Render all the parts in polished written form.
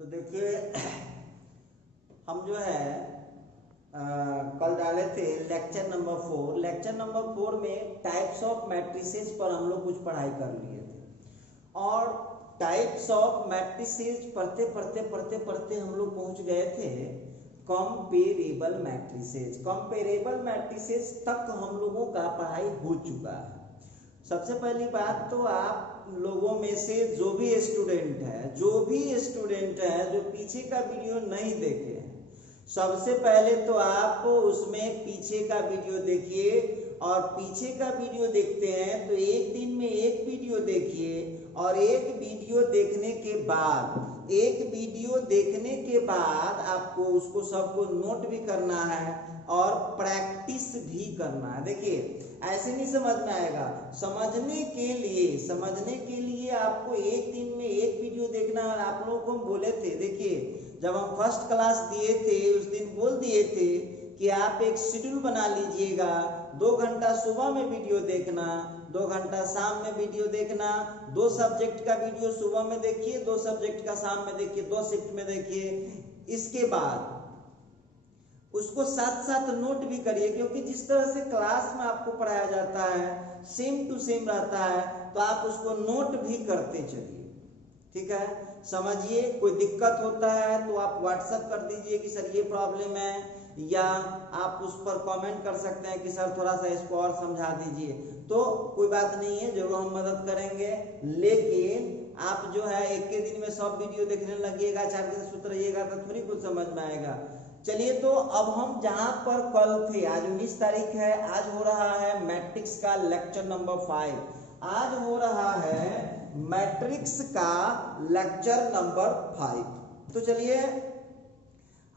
तो देखिए हम जो है कल डाले थे लेक्चर नंबर 4। लेक्चर नंबर 4 में टाइप्स ऑफ मैट्रिसेस पर हम लोग कुछ पढ़ाई कर लिए थे और टाइप्स ऑफ मैट्रिसेस पढ़ते हम लोग पहुंच गए थे कंपेरेबल मैट्रिसेस। कंपेरेबल मैट्रिसेस तक हम लोगों का पढ़ाई हो चुका है। सबसे पहली बात तो आप लोगों में से जो भी स्टूडेंट है जो पीछे का वीडियो नहीं देखे हैं, सबसे पहले तो आप उसमें पीछे का वीडियो देखिए और पीछे का वीडियो देखते हैं तो एक दिन में एक वीडियो देखिए और एक वीडियो देखने के बाद आपको उसको सबको नोट भी करना है और प्रैक्टिस भी करना है। देखिए ऐसे नहीं समझ में आएगा। समझने के लिए आपको एक दिन में एक वीडियो देखना है। आप लोगों को हम बोले थे, देखिए जब हम फर्स्ट क्लास दिए थे उस दिन बोल दिए थे कि आप एक शेड्यूल बना लीजिएगा, 2 घंटा सुबह में वीडियो देखना, 2 घंटा शाम में वीडियो देखना, 2 सब्जेक्ट का वीडियो सुबह में देखिए, 2 सब्जेक्ट का शाम में देखिए, 2 शिफ्ट में देखिए। इसके बाद उसको साथ साथ नोट भी करिए, क्योंकि जिस तरह से क्लास में आपको पढ़ाया जाता है सेम टू सेम रहता है, तो आप उसको नोट भी करते चलिए। ठीक है, समझिए। कोई दिक्कत होता है तो आप व्हाट्सएप कर दीजिए कि सर ये प्रॉब्लम है, या आप उस पर कमेंट कर सकते हैं कि सर थोड़ा सा इसको और समझा दीजिए। तो कोई बात नहीं है, जरूर हम मदद करेंगे। लेकिन आप जो है एक के दिन में सब वीडियो देखने लगिएगा, 4 दिन सुत रहिएगा तो थोड़ी कुछ समझ में आएगा। चलिए, तो अब हम जहां पर कल थे, आज 19 तारीख है, आज हो रहा है मैट्रिक्स का लेक्चर नंबर 5। आज हो रहा है मैट्रिक्स का लेक्चर नंबर 5। तो चलिए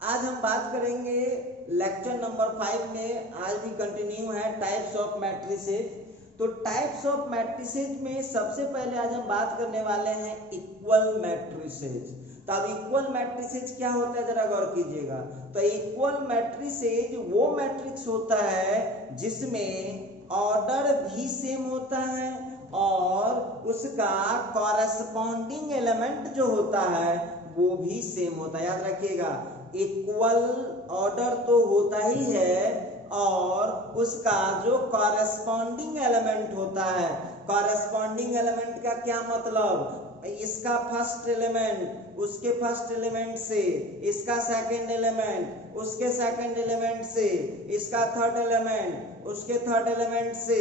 आज हम बात करेंगे लेक्चर नंबर 5 में। आज भी कंटिन्यू है टाइप्स ऑफ मैट्रिसेस। तो टाइप्स ऑफ मैट्रिसेस में सबसे पहले आज हम बात करने वाले हैं इक्वल मैट्रिसेस। तो अब इक्वल मैट्रिसेस क्या होता है जरा गौर कीजिएगा। तो इक्वल मैट्रिसेस वो मैट्रिक्स होता है जिसमें ऑर्डर भी सेम होता है और उसका कॉरेस्पॉन्डिंग एलिमेंट जो होता है वो भी सेम होता है। याद रखिएगा, इक्वल ऑर्डर तो होता ही है और उसका जो कॉरेस्पॉन्डिंग एलिमेंट होता है, कॉरेस्पॉन्डिंग एलिमेंट का क्या मतलब, इसका फर्स्ट एलिमेंट उसके फर्स्ट एलिमेंट से, इसका सेकंड एलिमेंट उसके सेकंड एलिमेंट से, इसका थर्ड एलिमेंट उसके थर्ड एलिमेंट से,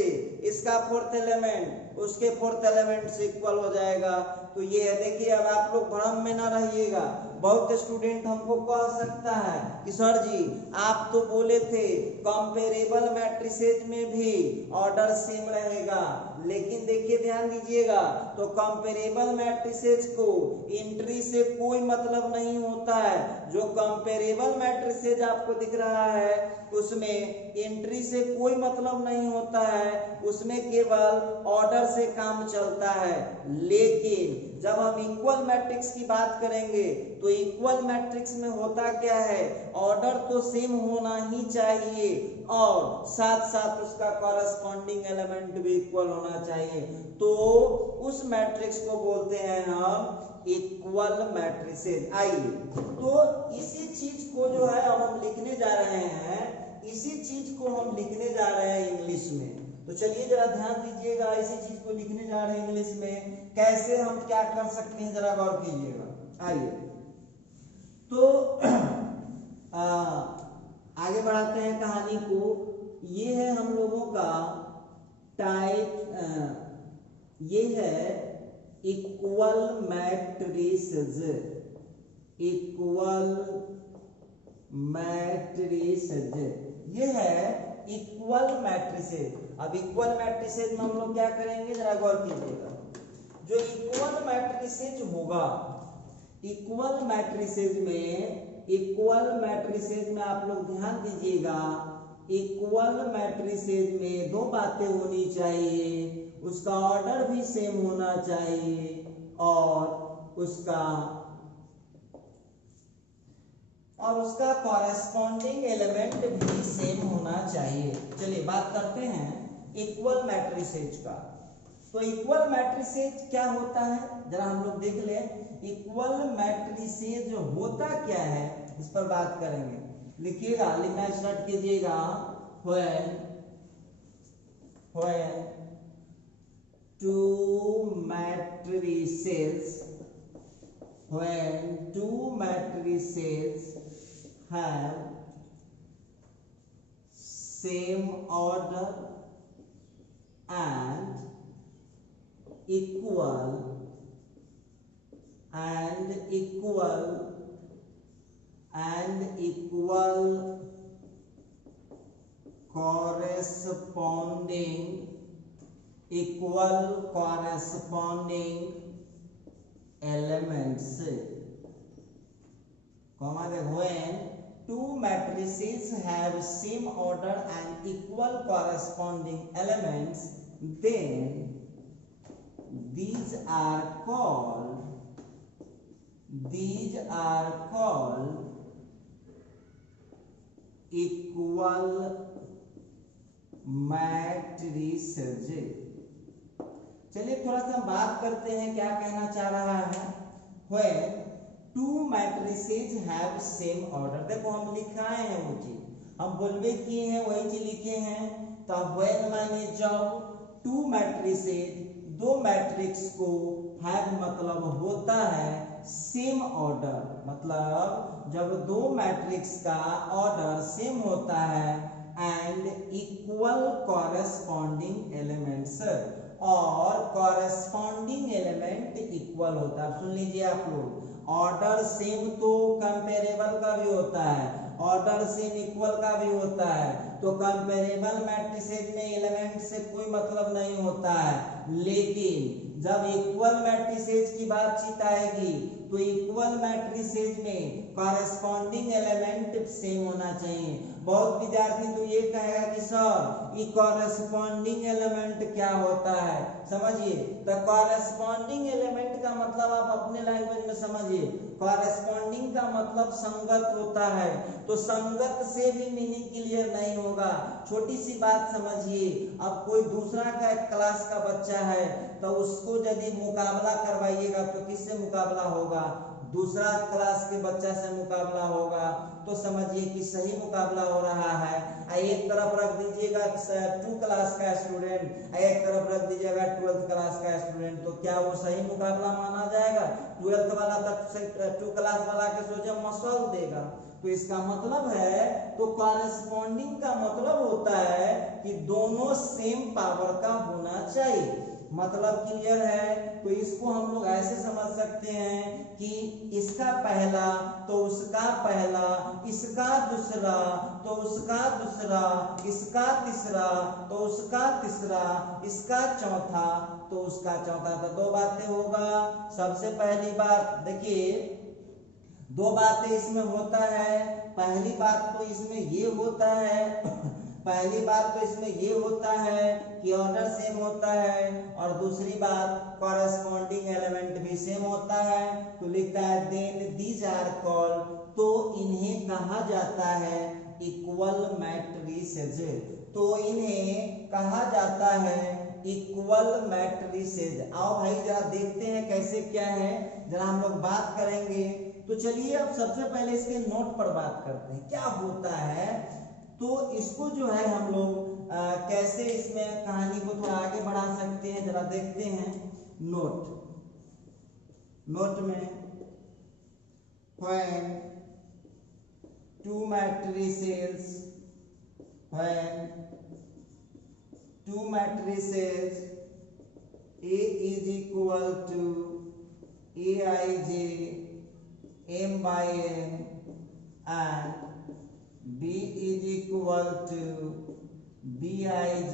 इसका फोर्थ एलिमेंट उसके फोर्थ एलिमेंट से इक्वल हो जाएगा। तो ये है। देखिए अब आप लोग भ्रम में ना रहिएगा। बहुत स्टूडेंट हमको कह सकता है कि सर जी आप तो बोले थे कंपेरेबल मैट्रिसेस में भी ऑर्डर सेम रहेगा, लेकिन देखिए ध्यान दीजिएगा, तो कंपेरेबल मैट्रिसेस को एंट्री से कोई मतलब नहीं होता है। जो कंपेरेबल मैट्रिसेस आपको दिख रहा है उसमें एंट्री से कोई मतलब नहीं होता है, उसमें केवल ऑर्डर से काम चलता है। लेकिन जब हम इक्वल मैट्रिक्स की बात करेंगे तो इक्वल मैट्रिक्स में होता क्या है, ऑर्डर तो सेम होना ही चाहिए और साथ साथ उसका कॉरेस्पॉन्डिंग एलिमेंट भी इक्वल होना चाहिए। तो उस मैट्रिक्स को बोलते हैं हम इक्वल मैट्रिसेस। आइए, तो इसी चीज को जो है हम लिखने जा रहे हैं, इसी चीज को हम लिखने जा रहे हैं इंग्लिश में। तो चलिए जरा ध्यान दीजिएगा, इसी चीज को लिखने जा रहे हैं इंग्लिश में। कैसे हम क्या कर सकते हैं जरा गौर कीजिएगा। आइए, तो आगे बढ़ाते हैं कहानी को। ये है हम लोगों का टाइप, ये है इक्वल मैट्रिसेस। इक्वल मैट्रिसेस, ये है इक्वल मैट्रिसेस। अब इक्वल मैट्रिसेस में हम लोग क्या करेंगे जरा गौर कीजिएगा। जो इक्वल मैट्रिसेस होगा, इक्वल मैट्रिसेस में आप लोग ध्यान दीजिएगा, इक्वल मैट्रिसेस में 2 बातें होनी चाहिए, उसका ऑर्डर भी सेम होना चाहिए और उसका कॉरेस्पॉन्डिंग एलिमेंट भी सेम होना चाहिए। चलिए बात करते हैं इक्वल मैट्रिसेस का। तो इक्वल मैट्रिसेस क्या होता है जरा हम लोग देख लें। इक्वल मैट्रिसेज होता क्या है, इस पर बात करेंगे। लिखिएगा, लिखना स्टार्ट कीजिएगा। when two matrices have same order and equal corresponding elements, when two matrices have same order and equal corresponding elements, then these are called equal matrices। चलिए थोड़ा सा बात करते हैं क्या कहना चाह रहा है। when two matrices have same order, देखो हम लिखाए हैं वो चीज, हम बोलबे किए हैं वही चीज लिखे हैं। तो when माने जब टू मैट्रिसेज, दो मैट्रिक्स को, हैव मतलब होता है, सेम ऑर्डर मतलब जब दो मैट्रिक्स का ऑर्डर सेम होता है, एंड इक्वल कॉरेस्पॉन्डिंग एलिमेंट्स, और कॉरेस्पॉन्डिंग एलिमेंट इक्वल होता है। सुन लीजिए आप लोग, ऑर्डर सेम तो कंपेरेबल का भी होता है, ऑर्डर सेम इक्वल का भी होता है। तो कंपेरेबल मैट्रिसेज में एलिमेंट से कोई मतलब नहीं होता है, लेकिन जब इक्वल मैट्रिसेज की बातचीत आएगी तो इक्वल मैट्रिसेज में कॉरेस्पॉन्डिंग एलिमेंट सेम होना चाहिए। बहुत विद्यार्थी तो ये कहेगा कि सर ये कॉरेस्पॉन्डिंग एलिमेंट क्या होता है, समझिए। तो कॉरेस्पॉन्डिंग एलिमेंट का मतलब आप अपने लैंग्वेज में समझिए, कॉरेस्पॉन्डिंग का मतलब संगत होता है। तो संगत से भी मीनिंग क्लियर नहीं होगा। छोटी सी बात समझिए, अब कोई दूसरा का क्लास का बच्चा है तो उसको यदि मुकाबला करवाइएगा तो किससे मुकाबला होगा, दूसरा क्लास के बच्चा से मुकाबला होगा। तो समझिए कि सही मुकाबला हो रहा है। एक तरफ रख दीजिएगा 2 क्लास का स्टूडेंट, एक तरफ रख दीजिएगा 12th क्लास का स्टूडेंट, तो क्या वो सही मुकाबला माना जाएगा? 12th वाला तक 2 क्लास वाला के सोचे मसल देगा। तो इसका मतलब है, तो कॉरेस्पॉन्डिंग का मतलब होता है कि दोनों सेम पावर का होना चाहिए। मतलब क्लियर है? तो इसको हम लोग ऐसे समझ सकते हैं कि इसका पहला तो उसका पहला, इसका दूसरा तो उसका दूसरा, इसका तीसरा तो उसका तीसरा, इसका चौथा तो उसका चौथा। तो 2 बातें होगा। सबसे पहली बात देखिए, 2 बातें इसमें होता है। पहली बात तो इसमें ये होता है पहली बात तो इसमें ये होता है कि ऑर्डर सेम होता है, और दूसरी बात कॉरेस्पॉन्डिंग एलिमेंट भी सेम होता है। तो लिखता है देन दीज आर कॉल्ड, तो इन्हें कहा जाता है इक्वल मैट्रिसेज। तो इन्हें कहा जाता है इक्वल मैट्रिसेज। आओ भाई जरा देखते हैं कैसे क्या है, जरा हम लोग बात करेंगे। तो चलिए अब सबसे पहले इसके नोट पर बात करते हैं क्या होता है। तो इसको जो है हम लोग कैसे इसमें कहानी को थोड़ा आगे बढ़ा सकते हैं, जरा देखते हैं। नोट में when two matrices A is equal to Aij m by n and B is equal to Bij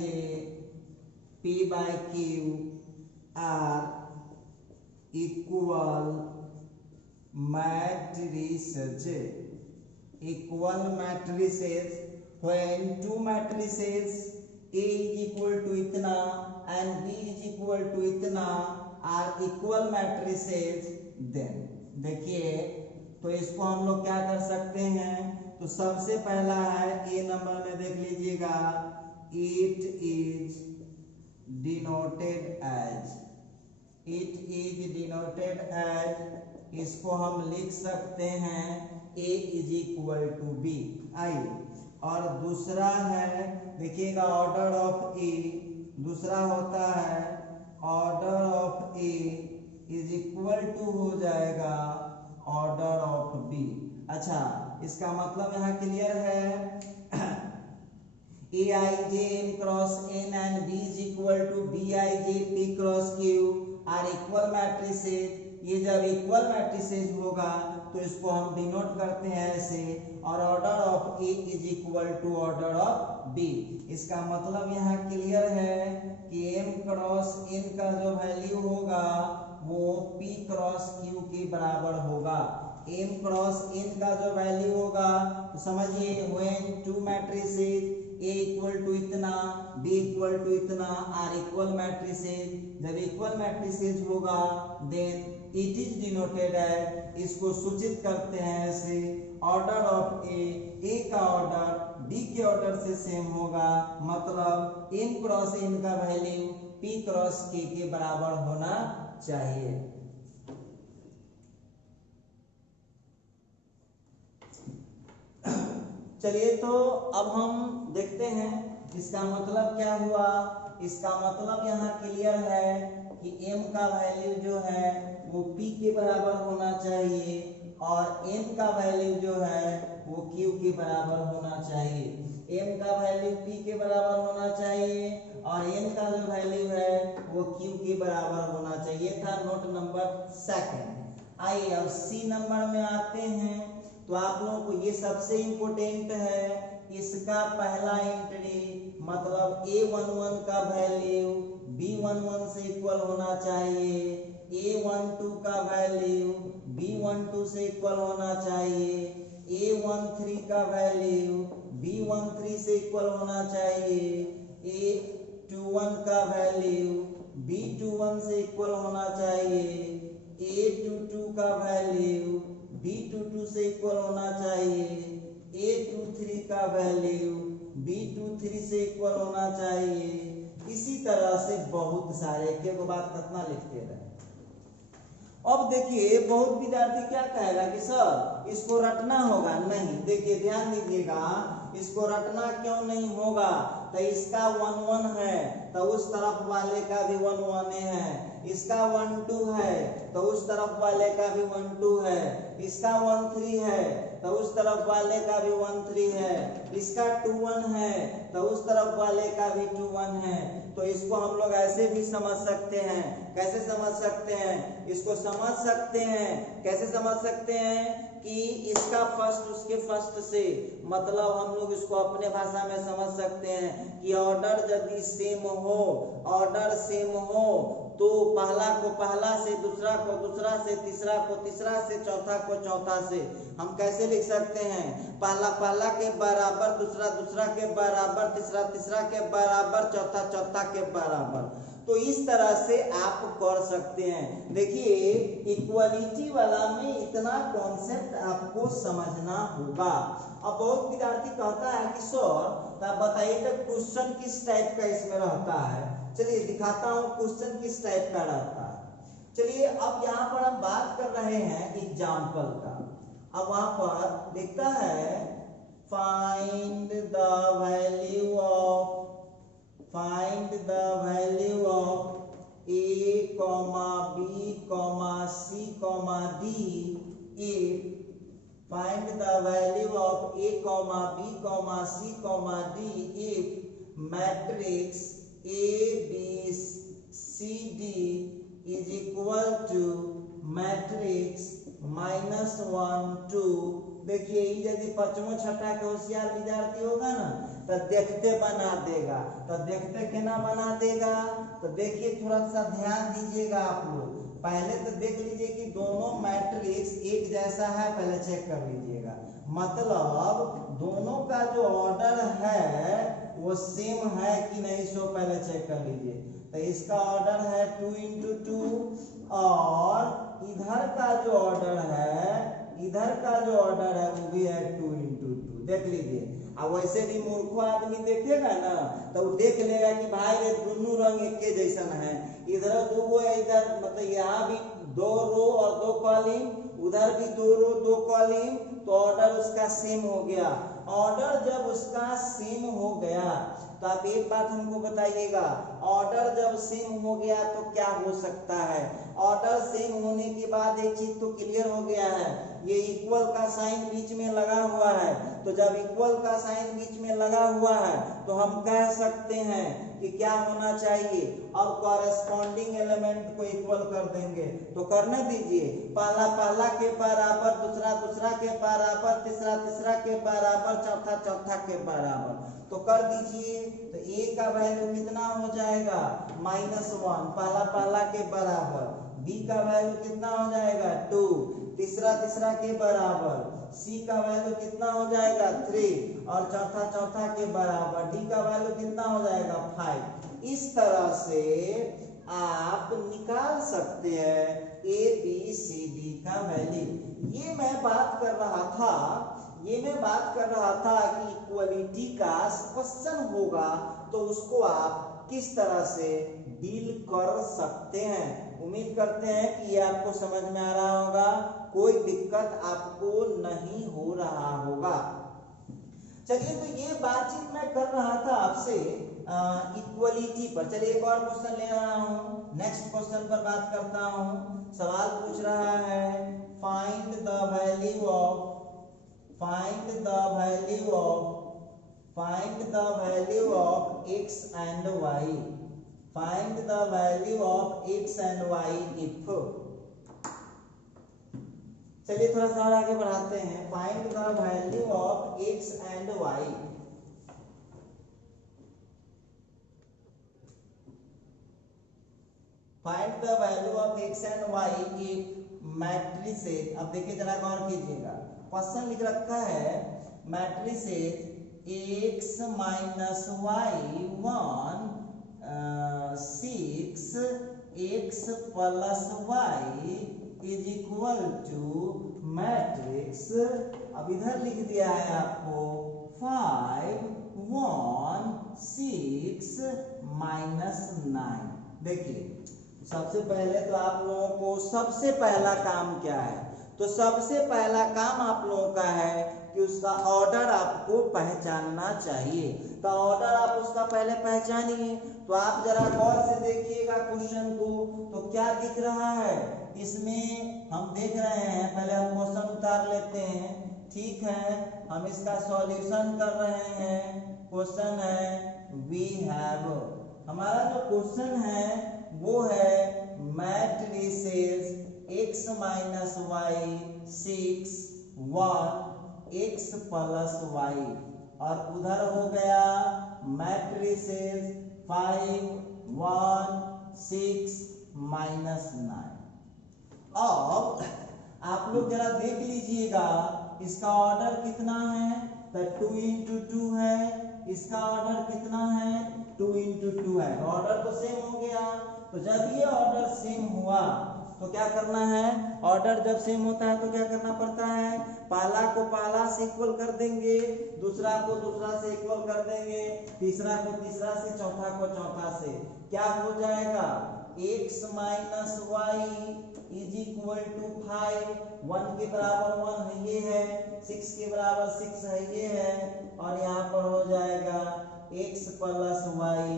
P by Q are equal matrices. Equal matrices when two matrices A is equal to इतना and B is equal to इतना are equal matrices, then देखिए तो इसको हम लोग क्या कर सकते हैं। तो सबसे पहला है ए नंबर में देख लीजिएगा, इट इज डिनोटेड एज इसको हम लिख सकते हैं A is equal to B. आइए, और दूसरा है, देखिएगा ऑर्डर ऑफ ए, दूसरा होता है order of A is equal to हो जाएगा ऑर्डर ऑफ बी। अच्छा, इसका मतलब यहाँ क्लियर है। A I J M cross N and B is equal to B I J P cross Q are equal matrices. ये जब इक्वल मैट्रिसेस होगा तो इसको हम डिनोट करते हैं ऐसे, और order of A is equal to order of B. इसका मतलब यहाँ क्लियर है कि एम क्रॉस एन का जो वैल्यू होगा वो पी क्रॉस क्यू के बराबर होगा। एम क्रॉस एन का जो वैल्यू होगा तो समझिए, when two matrices A equal to इतना, B इक्वल टू इतना, R इक्वल मैट्रिसेस, जब इक्वल मैट्रिसेस होगा then it is denoted as, इसको सूचित करते हैं ऐसे, ऑर्डर ऑफ ए का ऑर्डर B के ऑर्डर से सेम होगा, मतलब M क्रॉस N का वैल्यू P क्रॉस K के बराबर होना चाहिए। चलिए, तो अब हम देखते हैं इसका मतलब क्या हुआ। इसका मतलब यहाँ क्लियर है कि m का वैल्यू जो है वो p के बराबर होना चाहिए, और n का वैल्यू जो है वो q के बराबर होना चाहिए। m का वैल्यू p के बराबर होना चाहिए और n का जो वैल्यू है वो q के बराबर होना चाहिए था। Note number second. आइए अब c नंबर में आते हैं। तो आप लोगों को ये सबसे इम्पोर्टेंट है, इसका पहला एंट्री मतलब A11 का वैल्यू B11 से इक्वल होना चाहिए, A12 का वैल्यू B12 से इक्वल होना चाहिए, A13 का वैल्यू B13 से इक्वल होना चाहिए, A21 का वैल्यू B21 से इक्वल होना चाहिए, A22 का वैल्यू B22 से इक्वल होना चाहिए, A23 का वैल्यू B23 से इक्वल होना चाहिए। इसी तरह से बहुत सारे, एक बात कितना लिखते रहे। अब देखिए, बहुत विद्यार्थी क्या कहेगा कि सर इसको रटना होगा। नहीं, देखिए ध्यान दीजिएगा, इसको रटना क्यों नहीं होगा, तो इसका 1 1 है तो उस तरफ वाले का भी 1 1 है, इसका 1 2 है तो उस तरफ वाले का भी 1 2 है, इसका 1 3 है तो उस तरफ वाले का भी 1 3 है, इसका 2 1 है तो उस तरफ वाले का भी 2 1 है। तो इसको हम लोग ऐसे भी समझ सकते हैं। कैसे समझ सकते हैं? इसको समझ सकते हैं, कैसे समझ सकते हैं कि इसका फर्स्ट उसके फर्स्ट से, मतलब हम लोग इसको अपने भाषा में समझ सकते हैं कि ऑर्डर यदि सेम हो, ऑर्डर सेम हो तो पहला को पहला से, दूसरा को दूसरा से, तीसरा को तीसरा से, चौथा को चौथा से। हम कैसे लिख सकते हैं? पहला पहला के बराबर, दूसरा दूसरा के बराबर, तीसरा तीसरा के बराबर, चौथा चौथा के बराबर। तो इस तरह से आप कर सकते हैं। देखिए, इक्वलिटी वाला में इतना कॉन्सेप्ट आपको समझना होगा। अब बहुत विद्यार्थी कहता है कि सर आप बताइए तो क्वेश्चन किस टाइप का इसमें रहता है। चलिए दिखाता हूँ क्वेश्चन किस टाइप का रहता है। चलिए, अब यहाँ पर हम बात कर रहे हैं एग्जाम्पल का। अब वहां पर लिखता है find the value of a, b, c, d if find the value of a, b, c, d if matrix a, b, c, d is equal to matrix -1 2। देखिए, यदि पांचवों छठा के होशियार विद्यार्थी होगा ना तो देखते बना देगा। तो देखते केना बना देगा, तो देखिए थोड़ा सा ध्यान दीजिएगा आप लोग। पहले तो देख लीजिए कि दोनों मैट्रिक्स एक जैसा है, पहले चेक कर लीजिएगा। मतलब दोनों का जो ऑर्डर है वो सेम है कि नहीं, सो पहले चेक कर लीजिए। तो इसका ऑर्डर है 2 × 2 और इधर का जो ऑर्डर है वो भी है 2 × 2। देख लीजिए। अब वैसे भी मूर्ख आदमी देखेगा ना तो वो देख लेगा कि भाई ये दोनों रंग एक जैसन है, इधर दो है, इधर मतलब यहाँ भी 2 रो और 2 कॉलम, उधर भी 2 रो 2 कॉलम, तो ऑर्डर उसका सेम हो गया। ऑर्डर जब उसका सेम हो गया तो आप एक बात हमको बताइएगा, ऑर्डर जब सेम हो गया तो क्या हो सकता है? ऑर्डर सेम होने के बाद एक चीज तो क्लियर हो गया है, ये इक्वल का साइन बीच में लगा हुआ है, तो जब इक्वल का साइन बीच में लगा हुआ है तो हम कह सकते हैं कि क्या होना चाहिए, और कॉरेस्पॉन्डिंग एलिमेंट को इक्वल कर देंगे। तो करने दीजिए, पहला पहला के बराबर, दूसरा दूसरा के बराबर, तीसरा तीसरा के बराबर, चौथा चौथा के बराबर, तो कर दीजिए। तो a का वैल्यू कितना हो जाएगा? -1, पहला पहला के बराबर। b का वैल्यू कितना हो जाएगा? 2, तीसरा तीसरा के बराबर। c का वैल्यू कितना हो जाएगा? 3, और चौथा चौथा के बराबर। d का वैल्यू कितना हो जाएगा? 5। इस तरह से आप निकाल सकते हैं a b c d का वैल्यू। ये मैं बात कर रहा था कि इक्वलिटी का क्वेश्चन होगा तो उसको आप किस तरह से डील कर सकते हैं। उम्मीद करते हैं कि ये आपको समझ में आ रहा होगा, कोई दिक्कत आपको नहीं हो रहा होगा। चलिए, तो ये बातचीत मैं कर रहा था आपसे इक्वलिटी पर। चलिए एक और क्वेश्चन ले रहा हूँ, नेक्स्ट क्वेश्चन पर बात करता हूँ। सवाल पूछ रहा है, find the value of x and y, find the value of x and y if। चलिए थोड़ा सा और आगे बढ़ाते हैं, find the value of x and y। Find the value of x and y if matrices. अब देखिए जरा गौर कीजिएगा, क्वेश्चन लिख रखा है matrices x minus y 1 6 x plus y is equal to matrix. अब इधर लिख दिया है आपको 5 1 6 -9। देखिए सबसे पहले तो आप लोगों को सबसे पहला काम क्या है? तो सबसे पहला काम आप लोगों का है कि उसका ऑर्डर आपको पहचानना चाहिए। तो ऑर्डर आप उसका पहले पहचानिए। तो आप जरा गौर से देखिएगा क्वेश्चन को, तो क्या दिख रहा है इसमें? हम देख रहे हैं, पहले हम क्वेश्चन उतार लेते हैं, ठीक है। हम इसका सॉल्यूशन कर रहे हैं। क्वेश्चन है वी हैव, हमारा जो क्वेश्चन है वो है matrices x minus y 6 1 x plus y, और उधर हो गया मैट्रिसेस 5 1 6 -9। अब आप लोग जरा देख लीजिएगा इसका ऑर्डर कितना है? तो 2 into 2 है। इसका ऑर्डर कितना है? 2 into 2 है। ऑर्डर तो सेम हो गया। तो जब ये ऑर्डर सेम हुआ तो क्या करना है? ऑर्डर जब सेम होता है तो क्या करना पड़ता है? पहला को पहला से इक्वल कर देंगे, दूसरा को दूसरा से इक्वल कर देंगे, तीसरा को तीसरा से, चौथा को चौथा से। क्या हो जाएगा? x minus y is equal to 5, 1 के बराबर 1 है ये है, 6 के बराबर 6 है ये है, और यहाँ पर हो जाएगा x plus y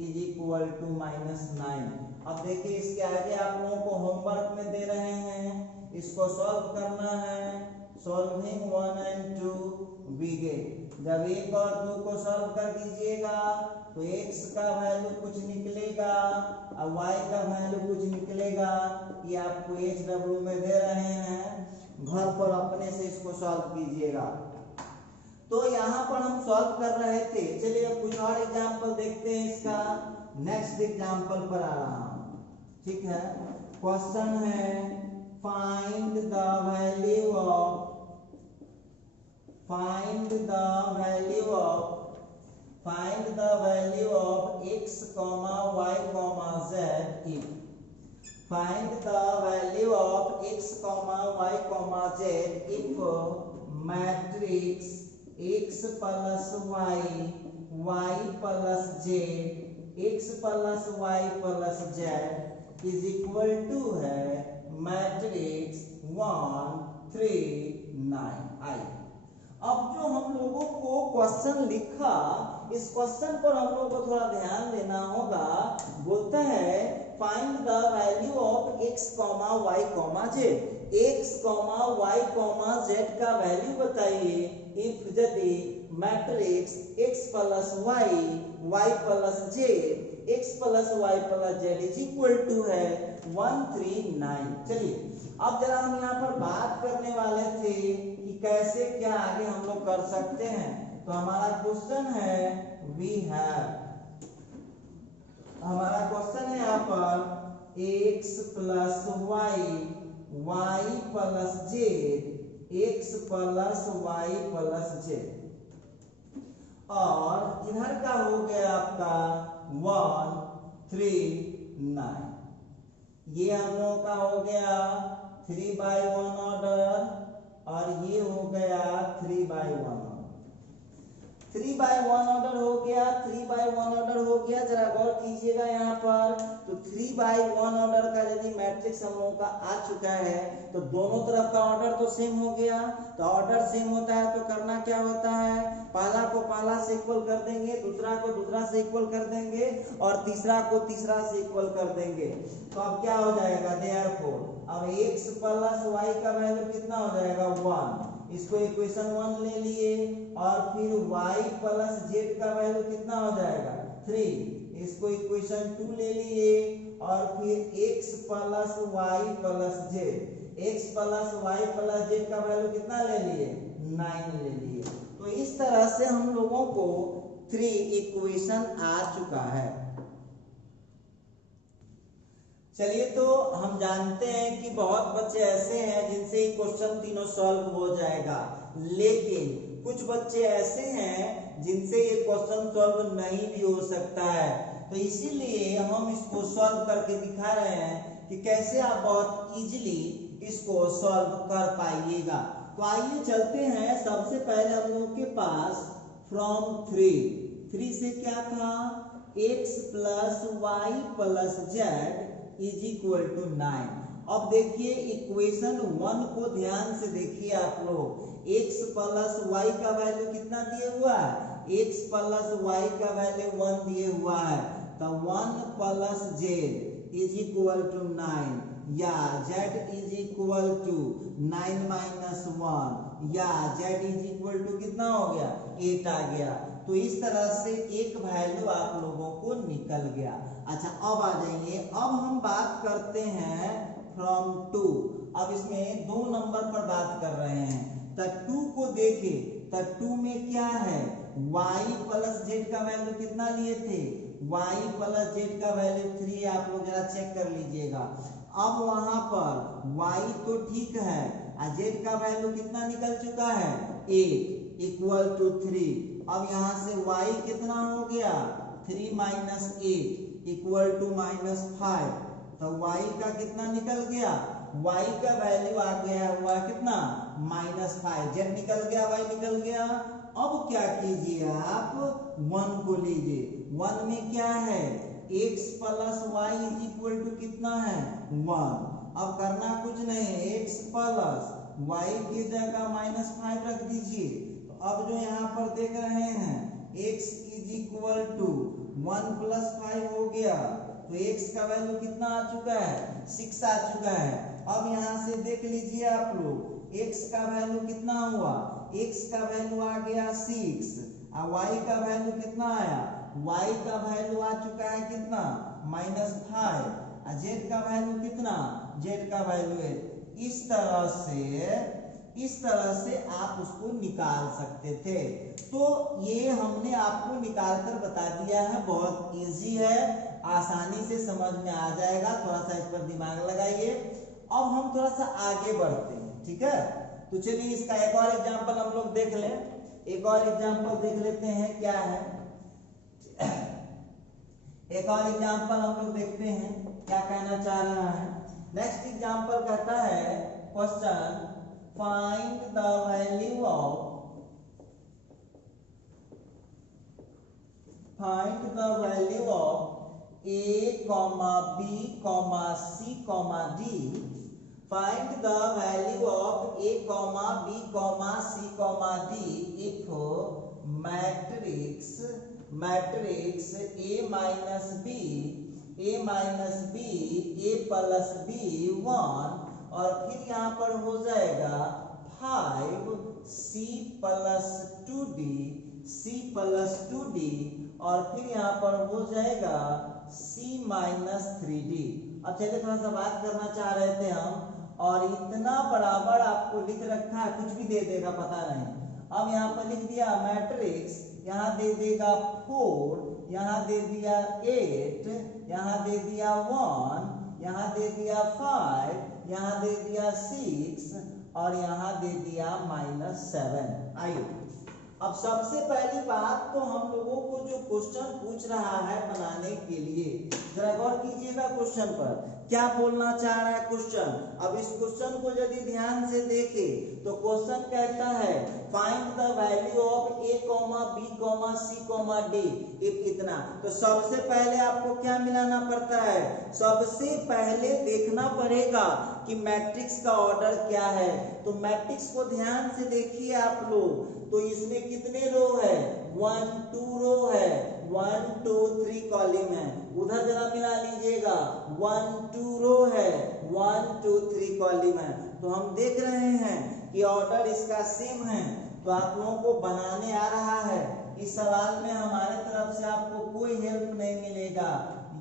is equal to -9। अब देखिए इसके आगे आप लोगों को होमवर्क में दे रहे हैं, इसको सॉल्व करना है। Solving 1 and 2 we get. जब 1 और 2 को सॉल्व कर दीजिएगा तो x का वैल्यू कुछ निकलेगा और y का वैल्यू कुछ निकलेगा। ये आपको HW में दे रहे हैं, घर पर अपने से इसको सॉल्व कीजिएगा। तो यहाँ पर हम सॉल्व कर रहे थे। चलिए अब कुछ और एग्जाम्पल देखते हैं इसका। नेक्स्ट एग्जाम्पल पर आ रहा हूँ, ठीक है। क्वेश्चन है find the value of x, y, z if find the value of x, y, z if matrix x plus y plus z, x plus y plus z is equal to है matrix 1 3 9 आई। अब जो हम लोगों को question लिखा, इस question पर हम लोगों को थोड़ा ध्यान देना होगा। बोलता है find the value of x, y, z। x, y, z का वैल्यू बताइए इफ यदि matrix x plus y, y plus z, x plus y plus z is equal to है 1 3 9। चलिए अब जरा हम यहाँ पर बात करने वाले थे कि कैसे क्या आगे हम लोग कर सकते हैं। तो हमारा क्वेश्चन है हमारा क्वेश्चन है यहाँ पर x plus y, y plus z, x plus y plus z, और इधर का हो गया आपका 1 3 9। ये हम लोगों का हो गया 3/1 ऑर्डर, और ये हो गया 3/1 ऑर्डर। 3/1 ऑर्डर हो गया, 3/1 ऑर्डर हो गया। जरा गौर कीजिएगा यहाँ पर, तो 3/1 ऑर्डर का यदि मैट्रिक्स हम लोगों का आ चुका है तो दोनों तरफ का ऑर्डर तो सेम हो गया। तो ऑर्डर सेम होता है तो करना क्या होता है, पहला को पहला से इक्वल कर देंगे, दूसरा को दूसरा से इक्वल कर देंगे, और तीसरा को तीसरा से इक्वल कर देंगे। तो अब क्या हो जाएगा, देयरफॉर अब x प्लस y का वैल्यू कितना हो जाएगा 1, इसको इक्वेशन 1 ले लिए, और फिर y प्लस z का वैल्यू कितना हो जाएगा 3, इसको इक्वेशन 2 ले लिए, और फिर x plus y plus z, x plus y plus z का वैल्यू कितना ले लिए 9 ले लिए। तो इस तरह से हम लोगों को 3 इक्वेशन आ चुका है। चलिए तो हम जानते हैं कि बहुत बच्चे ऐसे हैं जिनसे ये क्वेश्चन तीनों सॉल्व हो जाएगा, लेकिन कुछ बच्चे ऐसे हैं जिनसे ये क्वेश्चन सॉल्व नहीं भी हो सकता है। तो इसीलिए हम इसको सॉल्व करके दिखा रहे हैं कि कैसे आप बहुत इजीली इसको सॉल्व कर पाइएगा। तो आइए चलते हैं। सबसे पहले हम लोगों के पास फ्रॉम 3 से क्या था, x plus y plus z is equal to 9। अब देखिए इक्वेशन 1 को ध्यान से देखिए आप लोग, x प्लस y का वैल्यू कितना दिए हुआ है, x प्लस y का वैल्यू 1 दिए हुआ है। तो 1 plus z is equal to 9, या z is equal to 9 minus 1, या z इज इक्वल टू कितना हो गया 8 आ गया। तो इस तरह से एक वैल्यू आप लोगों को निकल गया। अच्छा अब आ जाइए, अब हम बात करते हैं फ्रॉम 2। अब इसमें 2 नंबर पर बात कर रहे हैं। तो 2 को देखे तो 2 में क्या है, y प्लस z का वैल्यू कितना लिए थे, y प्लस z का वैल्यू 3, आप लोग जरा चेक कर लीजिएगा। अब वहां पर y तो ठीक है, z का वैल्यू कितना निकल चुका है 8 इक्वल टू 3। अब यहाँ से y कितना हो गया 3 माइनस 8 इक्वल टू माइनस 5। तो y का कितना निकल गया, y का वैल्यू आ गया हुआ कितना -5, z निकल गया, y निकल गया। अब क्या कीजिए आप 1 को लीजिए, 1 में क्या है x plus y is equal to कितना है 1। अब करना कुछ नहीं है, x प्लस y की जगह -5 रख दीजिए। तो अब जो यहाँ पर देख रहे हैं x is equal to 1 plus 5 हो गया। तो x का वैल्यू कितना आ चुका है 6 आ चुका है। अब यहाँ से देख लीजिए आप लोग, x का वैल्यू कितना हुआ, x का वैल्यू आ गया 6, और y का वैल्यू कितना आया, y का वैल्यू आ चुका है कितना -5, और z का वैल्यू कितना, z का वैल्यू है। इस तरह से आप उसको निकाल सकते थे। तो ये हमने आपको निकाल कर बता दिया है, बहुत इजी है, आसानी से समझ में आ जाएगा। थोड़ा सा इस पर दिमाग लगाइए। अब हम थोड़ा सा आगे बढ़ते हैं, ठीक है। तो चलिए इसका एक और एग्जांपल हम लोग देख लें। एक और एग्जांपल देख लेते हैं क्या है। एक और एग्जांपल हम लोग देखते हैं क्या कहना चाह रहा है। नेक्स्ट एग्जांपल कहता है question find the value of a, b, c, d find the value of a, b, c, d if matrix a minus b, a plus b 1 और फिर यहाँ पर हो जाएगा 5c plus 2d और फिर यहाँ पर हो जाएगा c minus 3d। अब चलिए थोड़ा सा बात करना चाह रहे थे हम, और इतना बराबर आपको लिख रखा है, कुछ भी दे देगा पता नहीं। अब यहाँ पर लिख दिया मैट्रिक्स, यहाँ दे देगा 4, यहाँ दे दिया 8, यहाँ दे दिया 1, यहाँ दे दिया 5, यहाँ दे दिया 6 और यहाँ दे दिया -7। आइए अब सबसे पहली बात तो हम लोगों को जो क्वेश्चन पूछ रहा है बनाने के लिए, जरा गौर कीजिएगा क्वेश्चन पर क्या बोलना चाह रहा है क्वेश्चन। अब इस क्वेश्चन को यदि ध्यान से देखें तो क्वेश्चन कहता है find the value of a, b, c, d if इतना। तो सबसे पहले आपको क्या मिलाना पड़ता है, सबसे पहले देखना पड़ेगा कि मैट्रिक्स का ऑर्डर क्या है। तो मैट्रिक्स को ध्यान से देखिए आप लोग, तो इसमें कितने रो है, 1 2 रो है, 1 2 3 कॉलम है। उधर जरा मिला लीजिएगा, 1 2 रो है, 1 2 3 कॉलम है। तो हम देख रहे हैं कि ऑर्डर इसका सेम है, तो आप लोगों को बनाने आ रहा है। इस सवाल में हमारे तरफ से आपको कोई हेल्प नहीं मिलेगा,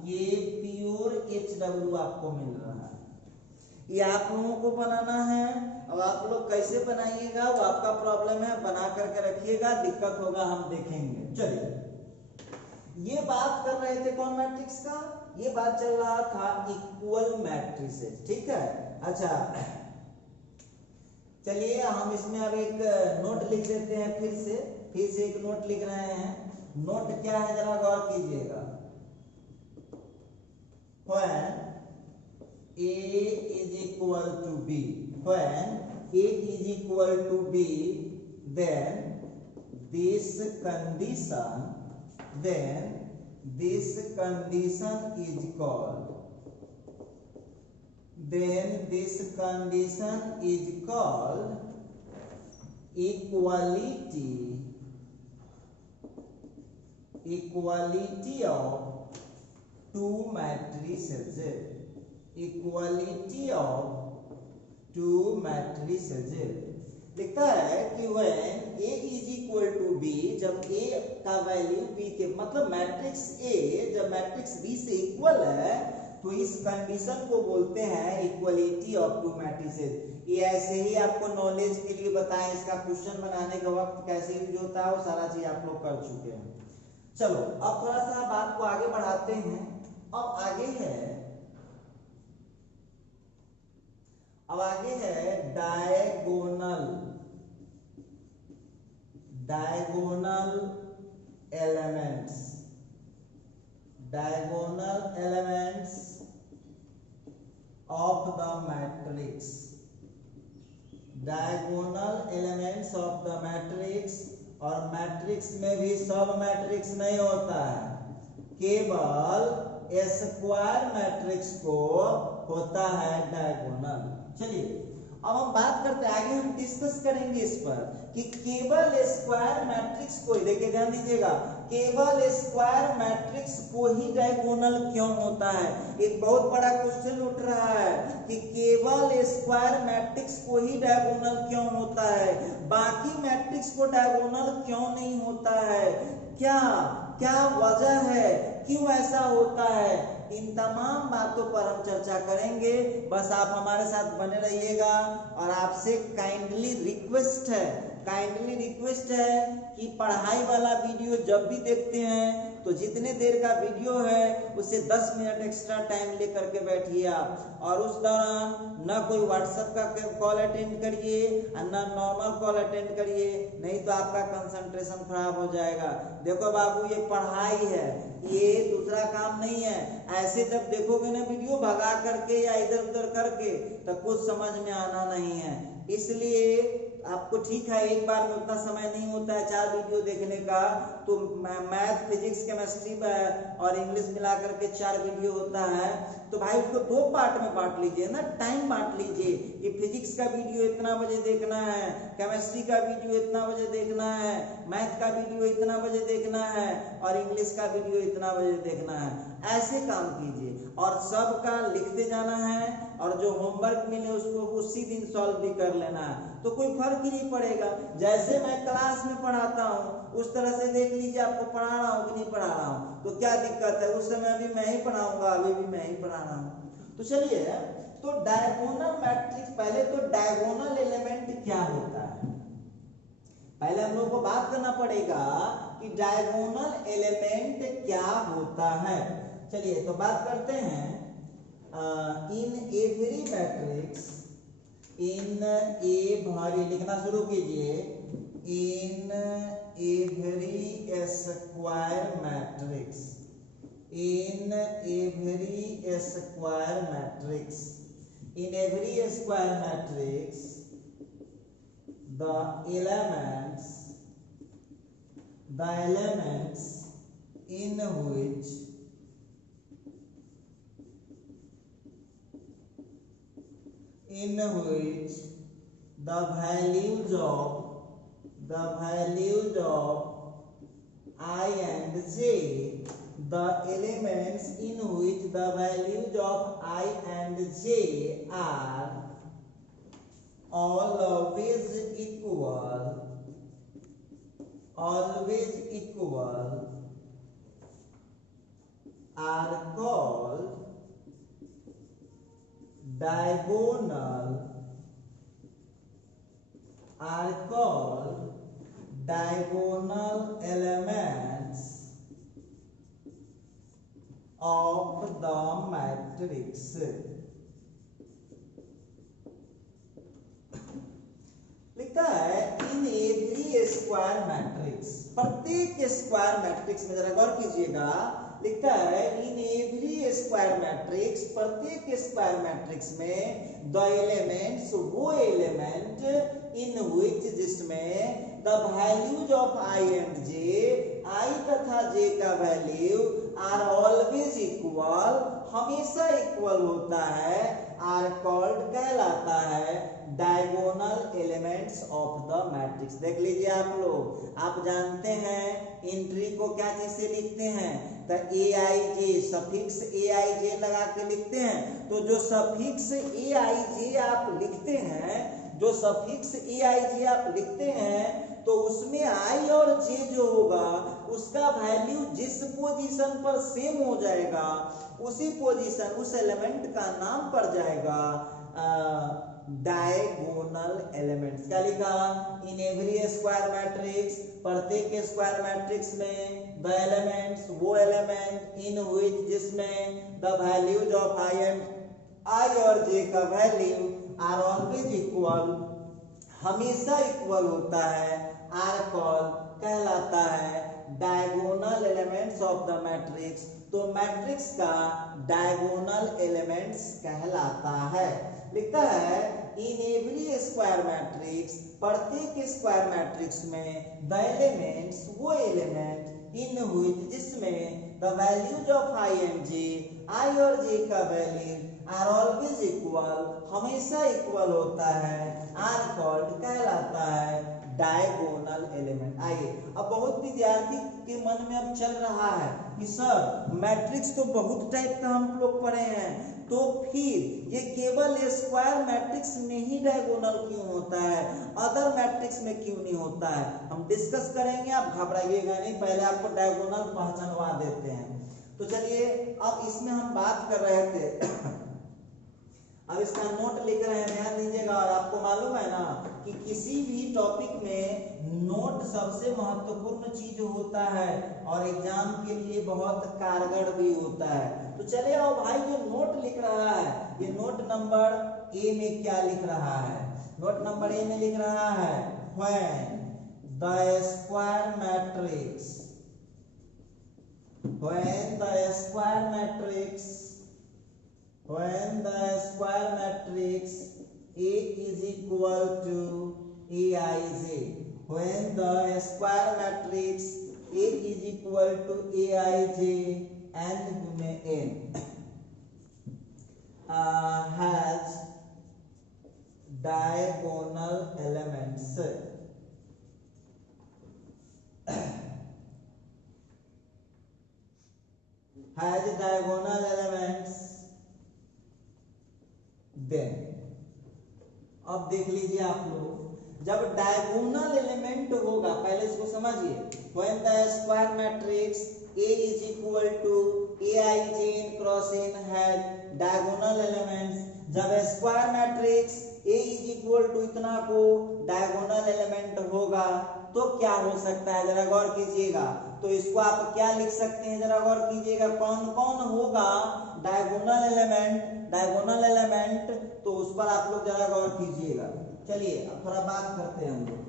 ये प्योर HW आपको मिल रहा है, ये आप लोगों को बनाना है। अब आप लोग कैसे बनाइएगा वो आपका प्रॉब्लम है, बना करके रखिएगा, दिक्कत होगा हम देखेंगे। चलिए ये बात कर रहे थे कौन मैट्रिक्स का, ये बात चल रहा था इक्वल मैट्रिसेस, ठीक है। अच्छा चलिए हम इसमें अब एक नोट लिख देते हैं, फिर से एक नोट लिख रहे हैं। नोट क्या है जरा गौर कीजिएगा। When A is equal to B, when A is equal to B, then this condition is called, equality of two matrices, equality of two matrices। लिखता है कि when A is equal to B, जब A का value B के मतलब matrix A जब matrix B से equal है तो इस कंडीशन को बोलते हैं इक्वलिटी ऑफ टू मैट्रिसेस। ये ऐसे ही आपको नॉलेज के लिए बताएं, इसका क्वेश्चन बनाने के वक्त कैसे यूज होता है वो सारा चीज आप लोग कर चुके हैं। चलो अब थोड़ा सा बात को आगे बढ़ाते हैं। अब आगे है diagonal elements of the matrix, diagonal elements of the matrix. और मैट्रिक्स में भी सब मैट्रिक्स नहीं होता है, केवल स्क्वायर मैट्रिक्स को होता है डायगोनल। चलिए अब हम बात करते हैं, आगे हम डिस्कस करेंगे इस पर कि केवल स्क्वायर मैट्रिक्स को, देखिए ध्यान दीजिएगा, केवल स्क्वायर मैट्रिक्स को ही डायगोनल क्यों होता है। एक बहुत बड़ा क्वेश्चन उठ रहा है कि केवल स्क्वायर मैट्रिक्स को ही डायगोनल क्यों होता है, बाकी मैट्रिक्स को डायगोनल क्यों नहीं होता है, क्या वजह है, क्यों ऐसा होता है। इन तमाम बातों पर हम चर्चा करेंगे, बस आप हमारे साथ बने रहिएगा। और आपसे काइंडली रिक्वेस्ट है कि पढ़ाई वाला वीडियो जब भी देखते हैं तो जितने देर का वीडियो है उससे 10 मिनट एक्स्ट्रा टाइम लेकर के बैठिए आप, और उस दौरान न कोई व्हाट्सएप का कॉल अटेंड करिए और न नॉर्मल कॉल अटेंड करिए, नहीं तो आपका कंसंट्रेशन खराब हो जाएगा। देखो बाबू ये पढ़ाई है, ये दूसरा काम नहीं है। ऐसे जब देखोगे ना वीडियो भगा करके या इधर उधर करके तो कुछ समझ में आना नहीं है। इसलिए आपको ठीक है एक बार में उतना समय नहीं होता है 4 वीडियो देखने का, तो मैथ फिजिक्स केमिस्ट्री और इंग्लिश मिला करके 4 वीडियो होता है, तो भाई उसको 2 पार्ट में बांट लीजिए ना, टाइम बांट लीजिए कि फिजिक्स का वीडियो इतना बजे देखना है, केमिस्ट्री का वीडियो इतना बजे देखना है, मैथ का वीडियो इतना बजे देखना है और इंग्लिश का वीडियो इतना बजे देखना है। ऐसे काम कीजिए और सबका लिखते जाना है और जो होमवर्क मिले उसको उसी दिन सॉल्व भी कर लेना है, तो कोई फर्क ही नहीं पड़ेगा। जैसे मैं क्लास में पढ़ाता हूँ उस तरह से देख लीजिए आपको पढ़ा रहा हूँ कि नहीं पढ़ा रहा हूँ, तो क्या दिक्कत है, उस समय भी मैं ही पढ़ाऊंगा, अभी भी मैं ही पढ़ा रहा हूँ। तो चलिए, तो डायगोनल मैट्रिक्स, पहले तो डायगोनल एलिमेंट क्या होता है, पहले हम लोग को बात करना पड़ेगा कि डायगोनल एलिमेंट क्या होता है। चलिए तो बात करते हैं, in every matrix, in every लिखना शुरू कीजिए, इन every square matrix, in every square matrix, in every square matrix the elements in which the values of I and j, the elements in which the values of I and j are always equal are called diagonal elements of the matrix। लिखता है in every square matrix, प्रत्येक square matrix में जरा गौर कीजिएगा, लिखता है in every square matrix, प्रत्येक स्क्वायर मैट्रिक्स में द एलिमेंट्स, वो एलिमेंट इन विच जिसमें the values of I and J, I तथा जे का वैल्यू आर ऑलवेज इक्वल, हमेशा इक्वल होता है, आर कॉल्ड कहलाता है diagonal elements of the matrix. देख लीजिए आप लोग, आप जानते हैं इंट्री को क्या चीज से लिखते हैं, तो ए I J, suffix A I जे लगा के लिखते हैं। तो जो सफिक्स ए आई जे आप लिखते हैं, जो सफिक्स ए आई जे आप लिखते हैं, तो उसमें आई और जे जो होगा उसका वैल्यू जिस पोजीशन पर सेम हो जाएगा, उसी पोजीशन, उस एलिमेंट का नाम पड़ जाएगा डायगोनल एलिमेंट्स। क्या लिखा, इन एवरी स्क्वायर मैट्रिक्स, प्रत्येक स्क्वायर मैट्रिक्स में द एलिमेंट्स, वो एलिमेंट इन विच जिसमें द वैल्यूज ऑफ आई और जे का वैल्यू आर ऑलवेज इक्वल, हमेशा इक्वल होता है, आर कॉल कहलाता है diagonal elements of the matrix. तो मैट्रिक्स का डायगोनल एलिमेंट्स कहलाता है। लिखता है इन एवरी स्क्वायर मैट्रिक्स, प्रत्येक स्क्वायर मैट्रिक्स में द एलिमेंट्स, वो एलिमेंट इन विच जिसमें the values of I and J, आई और जे का वैल्यू आर ऑलवेज इक्वल, हमेशा इक्वल होता है, आर कॉल्ड कहलाता है डायगोनल एलिमेंट। आइए, अब बहुत विद्यार्थी के मन में अब चल रहा है कि सर मैट्रिक्स तो बहुत टाइप का हम लोग पढ़े हैं, तो फिर ये केवल स्क्वायर मैट्रिक्स में ही डायगोनल क्यों होता है, अदर मैट्रिक्स में क्यों नहीं होता है? हम डिस्कस करेंगे, आप घबराइएगा नहीं, पहले आपको डायगोनल पहचानवा देते हैं। तो चलिए, अब इसमें हम बात कर रहे थे अब इसका नोट लिख रहे हैं, ध्यान दीजिएगा। और आपको मालूम है ना कि किसी भी टॉपिक में नोट सबसे महत्वपूर्ण चीज होता है और एग्जाम के लिए बहुत कारगर भी होता है। तो चले आओ भाई, जो नोट लिख रहा है, ये नोट नंबर ए में क्या लिख रहा है? नोट नंबर ए में लिख रहा है when the square matrix, when the square matrix A is equal to Aij. When the square matrix A is equal to Aij and n has diagonal elements, then अब देख लीजिए आप लोग, जब डायगोनल एलिमेंट होगा, पहले इसको समझिए, when the square matrix A is equal to Aij n cross n has diagonal elements, जब square matrix A is equal to इतना को डायगोनल एलिमेंट होगा तो क्या हो सकता है, जरा गौर कीजिएगा। तो इसको आप क्या लिख सकते हैं, जरा गौर कीजिएगा, कौन कौन होगा डायगोनल एलिमेंट, डायगोनल एलिमेंट, तो उस पर आप लोग जरा गौर कीजिएगा। चलिए अब थोड़ा बात करते हैं हम लोग।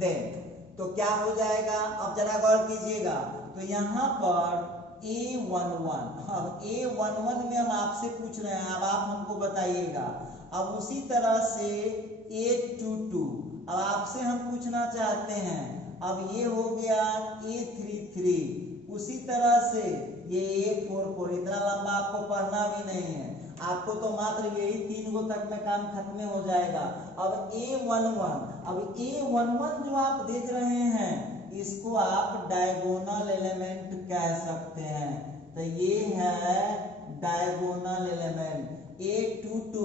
देन तो क्या हो जाएगा, अब जरा गौर कीजिएगा, तो यहाँ पर A11, अब A11 में हम आपसे पूछ रहे हैं, अब आप हमको बताइएगा। अब उसी तरह से A22, अब आपसे हम पूछना चाहते हैं, अब ये हो गया A33, उसी तरह से ये A44, इतना लंबा आपको पढ़ना भी नहीं है, आपको तो मात्र यही 3 गो तक में काम खत्म हो जाएगा। अब A11, अब A11 जो आप देख रहे हैं इसको आप डायगोनल एलिमेंट कह सकते हैं, तो ये है diagonal element. A22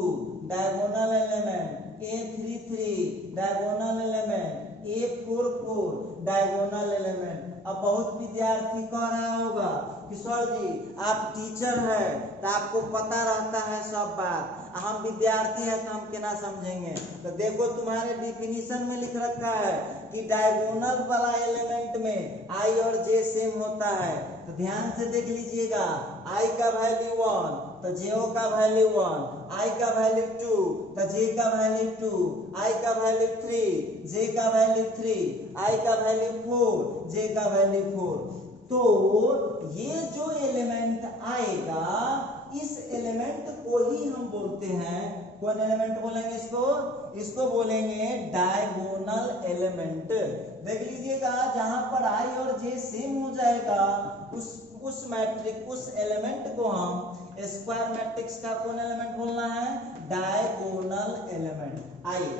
diagonal element, A33 diagonal element, A44 diagonal element. अब बहुत विद्यार्थी कह रहा होगा कि सर जी आप टीचर है तो आपको पता रहता है सब बात, हम विद्यार्थी है तो हम क्या समझेंगे। तो देखो तुम्हारे डिफिनीशन में लिख रखा है कि डायगोनल वाला एलिमेंट में आई और जे सेम होता है, तो ध्यान से देख लीजिएगा, आई का वैल्यू 1 तो जेओ का वैल्यू 1, आई का वैल्यू 2 तो जे का वैल्यू 2, आई का वैल्यू 3 जे का वैल्यू 3, आई का वैल्यू 4 जे का वैल्यू 4। तो ये जो एलिमेंट आएगा इस एलिमेंट को ही हम बोलते हैं, कौन एलिमेंट बोलेंगे इसको, इसको बोलेंगे डायगोनल एलिमेंट। देख लीजिएगा जहां पर आई और जे सेम हो जाएगा उस मैट्रिक्स, उस एलिमेंट को हम स्क्वायर मैट्रिक्स का कौन एलिमेंट बोलना है, डायगोनल एलिमेंट। आइए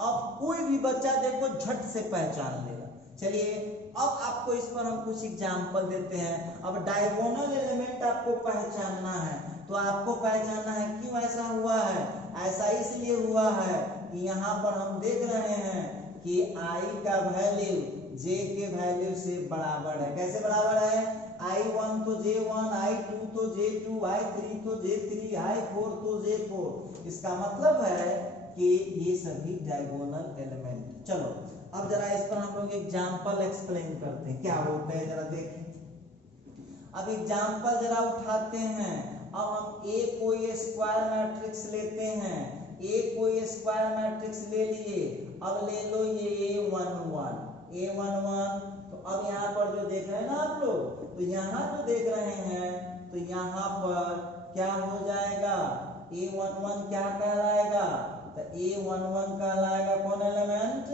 अब कोई भी बच्चा देखो झट से पहचान लेगा। चलिए अब आपको इस पर हम कुछ एग्जाम्पल देते हैं। अब डायगोनल एलिमेंट आपको पहचानना है, तो आपको पहचानना है क्यों ऐसा हुआ है। ऐसा इसलिए हुआ है कि यहाँ पर हम देख रहे हैं कि आई का वैल्यू जे के वैल्यू से बराबर है। कैसे बराबर है, I1 तो J1, I2 तो J2, I3 तो J3, I4 तो J4। इसका मतलब है कि ये सभी डायगोनल एलिमेंट। चलो अब जरा इस पर हम लोग एग्जाम्पल एक्सप्लेन करते हैं, क्या होता है जरा देखें। अब एग्जाम्पल जरा उठाते हैं। अब हम A कोई स्क्वायर मैट्रिक्स लेते हैं, A कोई स्क्वायर मैट्रिक्स ले लिए, अब ले लो ये A11, तो अब यहाँ पर जो देख रहे हैं ना आप लोग, तो यहाँ जो देख रहे हैं तो यहाँ पर क्या हो जाएगा, A11 क्या कहलाएगा, तो A11 कहलाएगा कौन एलिमेंट,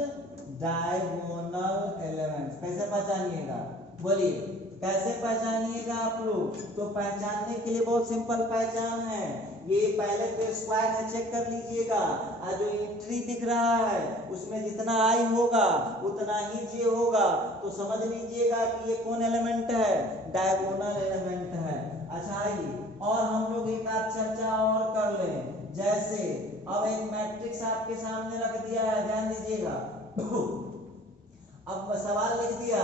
डायगोनल एलिमेंट। कैसे पहचानिएगा, बोलिए कैसे पहचानिएगा आप लोग। तो पहचानने के लिए बहुत सिंपल पहचान है, ये पहले तो स्क्वायर है, चेक कर लीजिएगा। और जो एंट्री दिख रहा है उसमें जितना आई होगा उतना ही जे होगा, तो समझ लीजिएगा कि ये कौन एलिमेंट है, डायगोनल एलिमेंट है। अच्छा आइए और हम लोग एक आध चर्चा और कर लें। जैसे अब एक मैट्रिक्स आपके सामने रख दिया है, ध्यान दीजिएगा। अब सवाल लिख दिया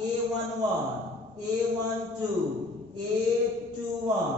A11, A12, A21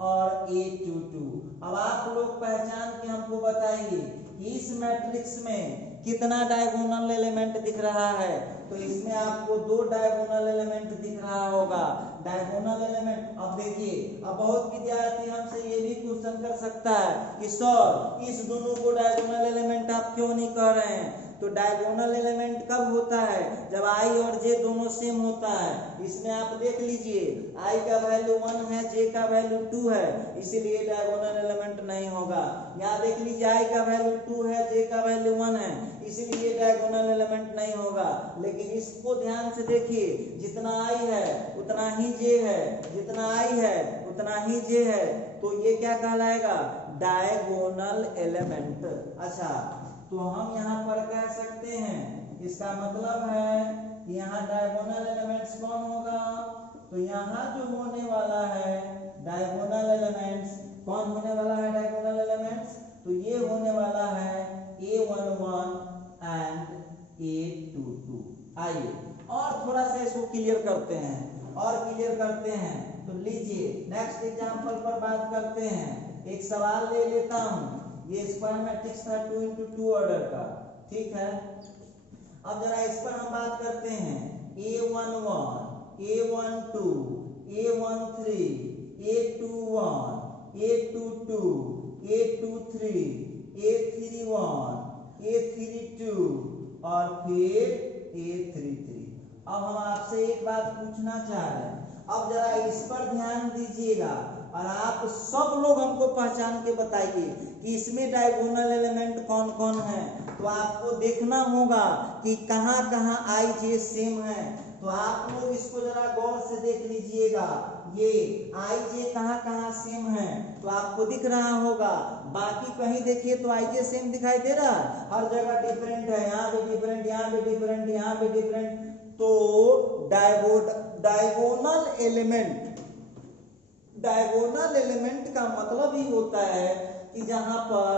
और A22। अब आप लोग पहचान के हमको बताइए कि इस मैट्रिक्स में कितना डायगोनल एलिमेंट दिख रहा है। तो इसमें आपको दो डायगोनल एलिमेंट दिख रहा होगा। डायगोनल एलिमेंट, अब देखिए, अब बहुत विद्यार्थी हमसे ये भी क्वेश्चन कर सकता है कि सर इस दोनों को डायगोनल एलिमेंट आप क्यों नहीं कह रहे हैं? तो डायगोनल एलिमेंट कब होता है? जब i और j दोनों सेम होता है। इसमें आप देख लीजिए, i का वैल्यू 1 है, j का वैल्यू 2 है, इसीलिए डायगोनल एलिमेंट नहीं होगा। यहाँ देख लीजिए, i का वैल्यू 2 है, j का वैल्यू 1 है, इसीलिए डायगोनल एलिमेंट नहीं होगा। लेकिन इसको ध्यान से देखिए, जितना i है उतना ही j है, जितना i है उतना ही j है, तो ये क्या कहलाएगा? Diagonal element. अच्छा, तो हम यहाँ पर कह सकते हैं, इसका मतलब है कि यहाँ डायगोनल एलिमेंट्स कौन होगा? तो यहाँ जो होने वाला है डायगोनल एलिमेंट्स, कौन होने वाला है डायगोनल एलिमेंट्स? तो ये होने वाला है a11 एंड a22। आइए और थोड़ा सा इसको क्लियर करते हैं, तो लीजिए नेक्स्ट एग्जांपल पर बात करते हैं। एक सवाल ले लेता हूँ, ये स्क्वायर मैट्रिक्स था 2 into 2 ऑर्डर का, ठीक है। अब जरा इस पर हम बात करते हैं, a11, a12, a13, a21, a22, a23, a31, a32 और फिर a33। अब हम आपसे एक बात पूछना चाह रहे हैं, अब जरा इस पर ध्यान दीजिएगा और आप सब लोग हमको पहचान के बताइए कि इसमें डायगोनल एलिमेंट कौन कौन है। तो आपको देखना होगा कि कहाँ कहाँ आई जे सेम है। तो आप लोग इसको जरा गौर से देख लीजिएगा, ये आई जे कहाँ कहाँ सेम है, तो आपको दिख रहा होगा। बाकी कहीं देखिए तो आई जे सेम दिखाई दे रहा है, हर जगह डिफरेंट है, यहाँ भी डिफरेंट, यहाँ भी डिफरेंट, यहाँ भी डिफरेंट। तो डायगोनल एलिमेंट का मतलब ही होता है कि जहां पर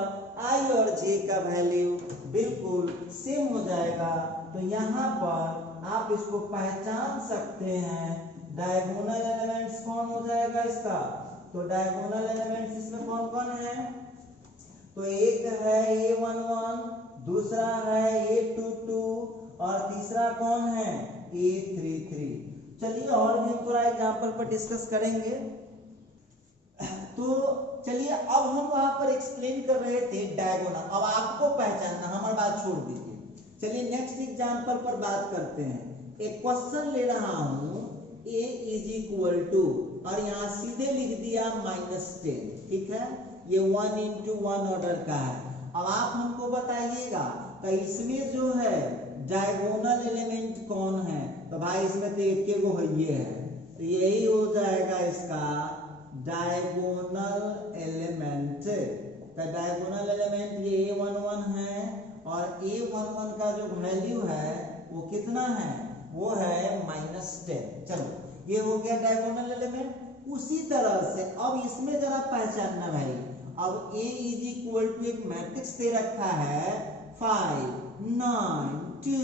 i और j का वैल्यू बिल्कुल सेम हो जाएगा, तो यहाँ पर आप इसको पहचान सकते हैं। डायगोनल एलिमेंट्स कौन हो जाएगा इसका? तो डायगोनल एलिमेंट्स इसमें कौन कौन है? तो एक है a11, दूसरा है a22 और तीसरा कौन है? a33। चलिए और भी थोड़ा एग्जांपल पर डिस्कस करेंगे। तो चलिए, अब हम वहां पर एक्सप्लेन कर रहे थे डायगोनल, अब आपको पहचानना, हमारी बात छोड़ दीजिए। चलिए नेक्स्ट एग्जांपल पर बात करते हैं। एक क्वेश्चन ले रहा हूं, a इज इक्वल टू, और यहाँ सीधे लिख दिया -10, ठीक है। ये 1 into 1 ऑर्डर का है। अब आप हमको बताइएगा तो इसमें जो है डायगोनल एलिमेंट कौन है? तो भाई इसमें तो एक गो ये है, तो यही हो जाएगा इसका डायगोनल एलिमेंट। तो डायगोनल एलिमेंट ये a11 है और a11 का जो वैल्यू है वो कितना है? वो है -10। चलो ये हो गया डायगोनल एलिमेंट। उसी तरह से अब इसमें जरा पहचानना भाई, अब a इज इक्वल टू एक मैट्रिक्स दे रखा है 5, 9, 2,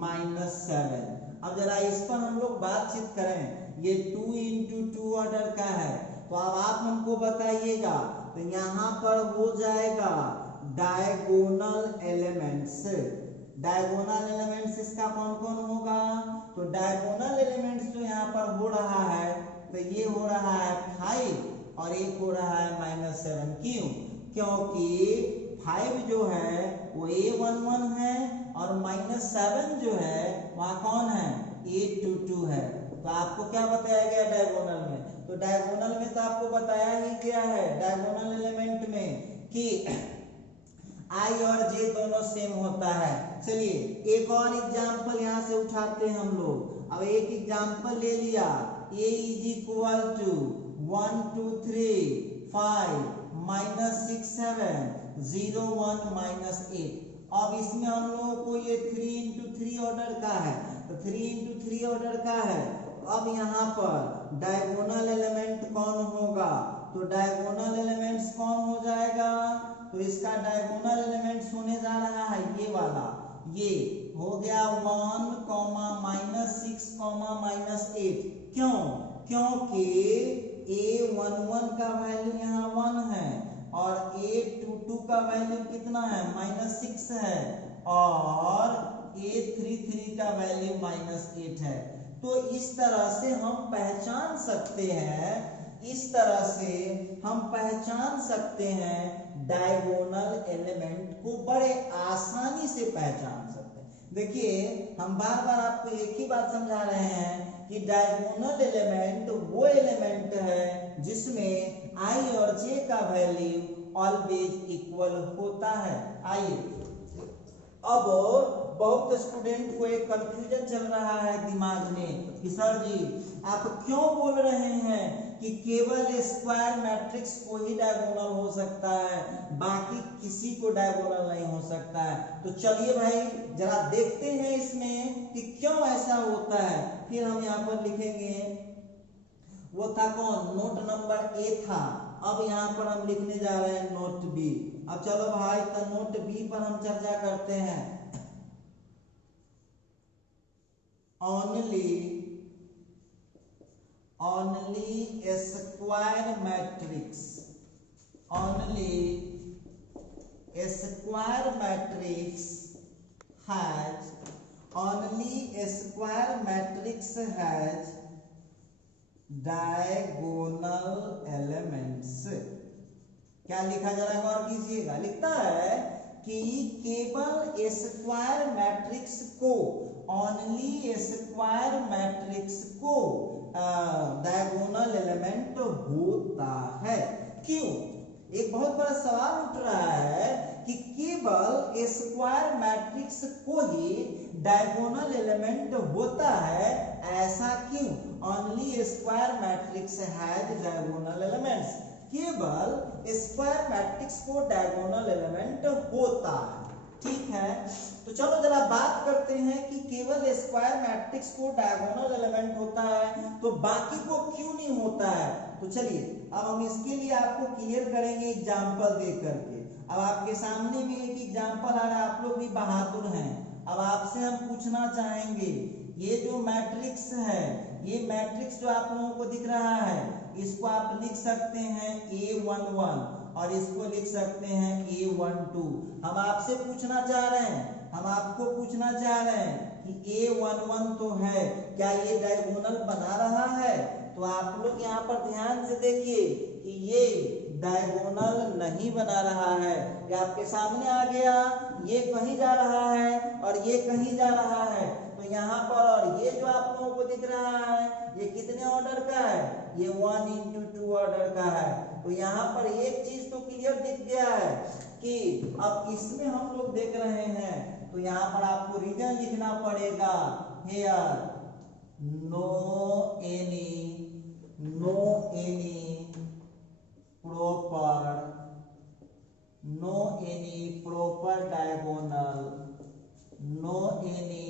-7। अब जरा इस पर हम लोग बातचीत करें, ये 2 into 2 ऑर्डर का है, तो अब आप हमको बताइएगा, तो यहाँ पर हो जाएगा डायगोनल एलिमेंट्स। डायगोनल एलिमेंट्स इसका कौन कौन होगा? तो डायगोनल एलिमेंट्स जो यहाँ पर हो रहा है, तो ये हो रहा है 5 और एक हो रहा है -7। क्यों? क्योंकि 5 जो है वो a11 है और -7 जो है वहाँ कौन है? a22 है। तो आपको क्या बताया गया डायगोनल में? तो डायगोनल में तो आपको बताया ही गया है डायगोनल एलिमेंट में कि i और j दोनों सेम होता है। चलिए एक और एग्जांपल यहाँ से उठाते हैं हम लोग। अब एक एग्जांपल ले लिया, a इज इक्वल टू 1, 2, 3, 5, -6, 7, 0, 1, -8। अब इसमें हम लोगों को ये 3 into 3 ऑर्डर का है, तो 3 into 3 ऑर्डर का है। अब यहाँ पर डायगोनल एलिमेंट कौन होगा? तो डायगोनल एलिमेंट्स कौन हो जाएगा? तो इसका डायगोनल एलिमेंट्स होने जा रहा है ये वाला, ये हो गया 1, -6, -8। क्यों? क्योंकि a11 का वैल्यू यहाँ 1 है और a22 का वैल्यू कितना है? -6 है और A33 का वैल्यू -8 है। तो इस तरह से हम पहचान सकते हैं, इस तरह से हम पहचान सकते हैं डायगोनल एलिमेंट को, बड़े आसानी से पहचान सकते हैं। देखिए हम बार बार आपको एक ही बात समझा रहे हैं कि डायगोनल एलिमेंट वो एलिमेंट है जिसमें i और j का वैल्यू ऑलवेज इक्वल होता है। आइए, अब बहुत स्टूडेंट को एक कंफ्यूजन चल रहा है दिमाग में कि सर जी आप क्यों बोल रहे हैं कि केवल स्क्वायर मैट्रिक्स को ही डायगोनल हो सकता है, बाकी किसी को डायगोनल नहीं हो सकता है। तो चलिए भाई जरा देखते हैं इसमें कि क्यों ऐसा होता है। फिर हम यहाँ पर लिखेंगे, वो था कौन, नोट नंबर ए था। अब यहाँ पर हम लिखने जा रहे हैं नोट बी। अब चलो भाई तो नोट बी पर हम चर्चा करते हैं। only a square matrix, only a square matrix has, only a square matrix has diagonal elements। क्या लिखा जरा गौर कीजिएगा, लिखता है कि केवल स्क्वायर मैट्रिक्स को, ओनली स्क्वायर मैट्रिक्स को डायगोनल एलिमेंट होता है। क्यों? एक बहुत बड़ा सवाल उठ रहा है कि केवल स्क्वायर मैट्रिक्स को ही डायगोनल एलिमेंट होता है, ऐसा क्यों? Only square matrix has diagonal elements, केवल स्क्वायर मैट्रिक्स को डायगोनल एलिमेंट होता है। ठीक है, तो चलो जरा बात करते हैं कि केवल स्क्वायर मैट्रिक्स को डायगोनल एलिमेंट होता है तो बाकी को क्यों नहीं होता है। तो चलिए अब हम इसके लिए आपको क्लियर करेंगे एग्जांपल दे करके। अब आपके सामने में एक एग्जांपल आ रहा है, आप लोग भी बहादुर हैं। अब आपसे हम पूछना चाहेंगे, ये जो मैट्रिक्स है, ये मैट्रिक्स जो आप लोगों को दिख रहा है, इसको आप लिख सकते हैं A11 और इसको लिख सकते हैं A12। हम आपसे पूछना चाह रहे हैं, हम आपको पूछना चाह रहे हैं कि A11 तो है, क्या ये डायगोनल बना रहा है? तो आप लोग यहाँ पर ध्यान से देखिए कि ये डायगोनल नहीं बना रहा है। ये आपके सामने आ गया, ये कहीं जा रहा है और ये कहीं जा रहा है। तो यहाँ पर और ये जो आप लोगों को दिख रहा है, ये कितने ऑर्डर का है? ये 1 into 2 ऑर्डर का है। तो यहाँ पर एक चीज तो क्लियर दिख गया है कि अब इसमें हम लोग देख रहे हैं, तो यहाँ पर आपको रीजन लिखना पड़ेगा। Here no any proper diagonal, no any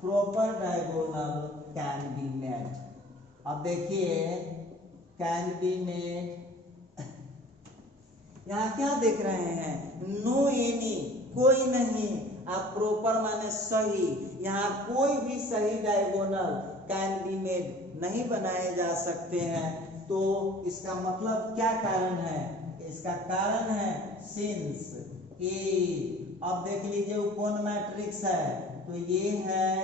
proper diagonal can be made। अब देखिए can be made, यहाँ क्या देख रहे हैं? नो एनी, कोई नहीं। आप प्रॉपर माने सही, यहाँ कोई भी सही डायगोनल कैन बी मेड नहीं बनाए जा सकते हैं। तो इसका मतलब क्या कारण है? इसका कारण है सिंस ए, अब देख लीजिए वो कौन मैट्रिक्स है, तो ये है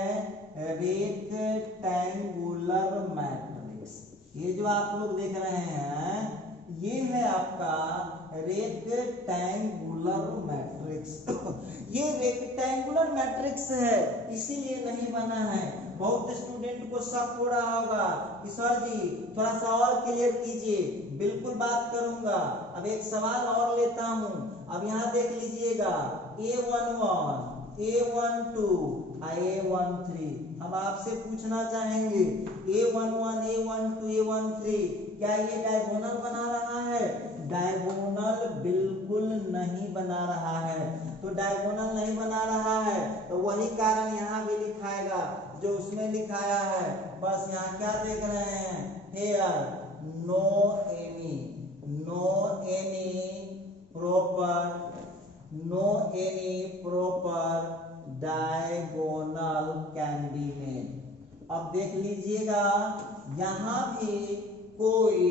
रेक्टेंगुलर मैट्रिक्स। ये जो आप लोग देख रहे हैं ये है आपका रेक्टेंगुलर मैट्रिक्स। ये रेक्टेंगुलर मैट्रिक्स है, इसीलिए नहीं बना है। बहुत स्टूडेंट को शक हो रहा होगा कि सर जी थोड़ा सा और क्लियर कीजिए। बिल्कुल बात करूंगा। अब एक सवाल और लेता हूं। अब यहाँ देख लीजिएगा A11, A12, A13। हम आपसे पूछना चाहेंगे A11, A12, A13 क्या ये डायगोनल बना रहा है? डायगोनल बिल्कुल नहीं बना रहा है। तो डायगोनल नहीं बना रहा है तो वही कारण यहाँ भी लिखाएगा जो उसमें लिखाया है। बस यहाँ क्या देख रहे हैं? Here no any proper diagonal can be made. अब देख लीजिएगा यहाँ भी कोई